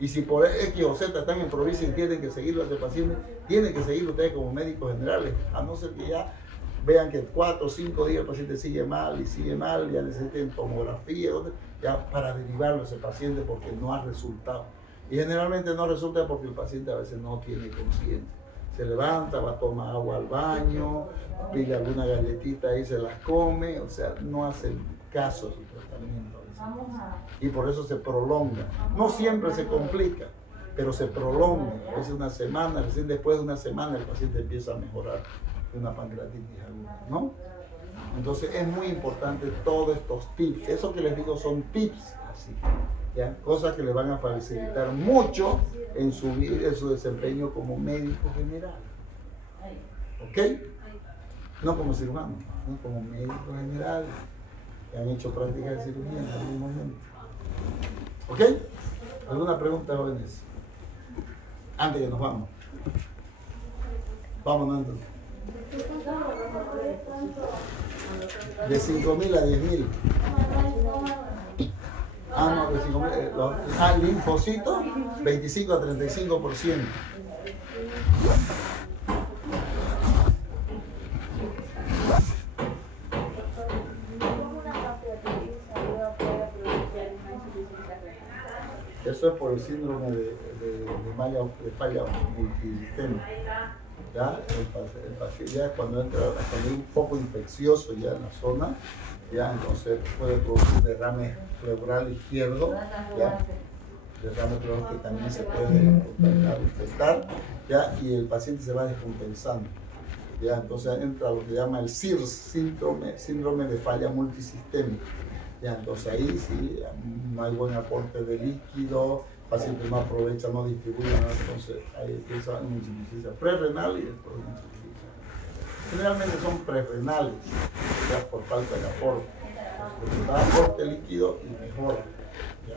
Y si por X o Z están en provincia y tienen que seguirlo a ese paciente, tienen que seguirlo ustedes como médicos generales, a no ser que ya vean que 4 o 5 días el paciente sigue mal, ya necesiten tomografía, ya para derivarlo a ese paciente porque no ha resultado. Y generalmente no resulta porque el paciente a veces no tiene conciencia. Se levanta, va a tomar agua al baño, pide alguna galletita y se las come, o sea, no hacen caso a su tratamiento. Y por eso se prolonga. No siempre se complica, pero se prolonga. A veces una semana, recién después de una semana el paciente empieza a mejorar una pancreatitis aguda, ¿no? Entonces es muy importante todos estos tips. Eso que les digo son tips, así, ¿ya? Cosas que le van a facilitar mucho en su vida, en su desempeño como médico general. ¿Ok? No como cirujano, no como médico general. Que han hecho prácticas de cirugía en algún momento. ¿Ok? ¿Alguna pregunta, jóvenes? Antes que nos vamos. Vámonos entonces. De 5.000 a 10.000. No, de 5.000. Linfocitos, 25 a 35%. Eso es por el síndrome de falla multisistémica. Ya, el paciente ya cuando hay un poco infeccioso ya en la zona, ya entonces puede producir derrame pleural izquierdo, ya, derrame pleural que también se puede infectar, ya, y el paciente se va descompensando. Ya, entonces entra lo que llama el SIRS, síndrome de falla multisistémica. Ya, entonces ahí sí no hay buen aporte de líquido, pacientes no aprovechan, no distribuyen, entonces ahí empieza una insuficiencia prerrenal y después una insuficiencia. Generalmente son prerrenales, ya por falta de aporte. Porque da aporte líquido y mejor. ¿Ya?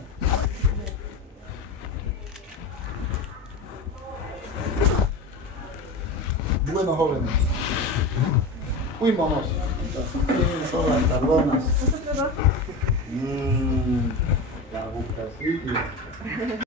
Bueno, jóvenes, fuímonos. ¿Quiénes son las tardonas? La busca así.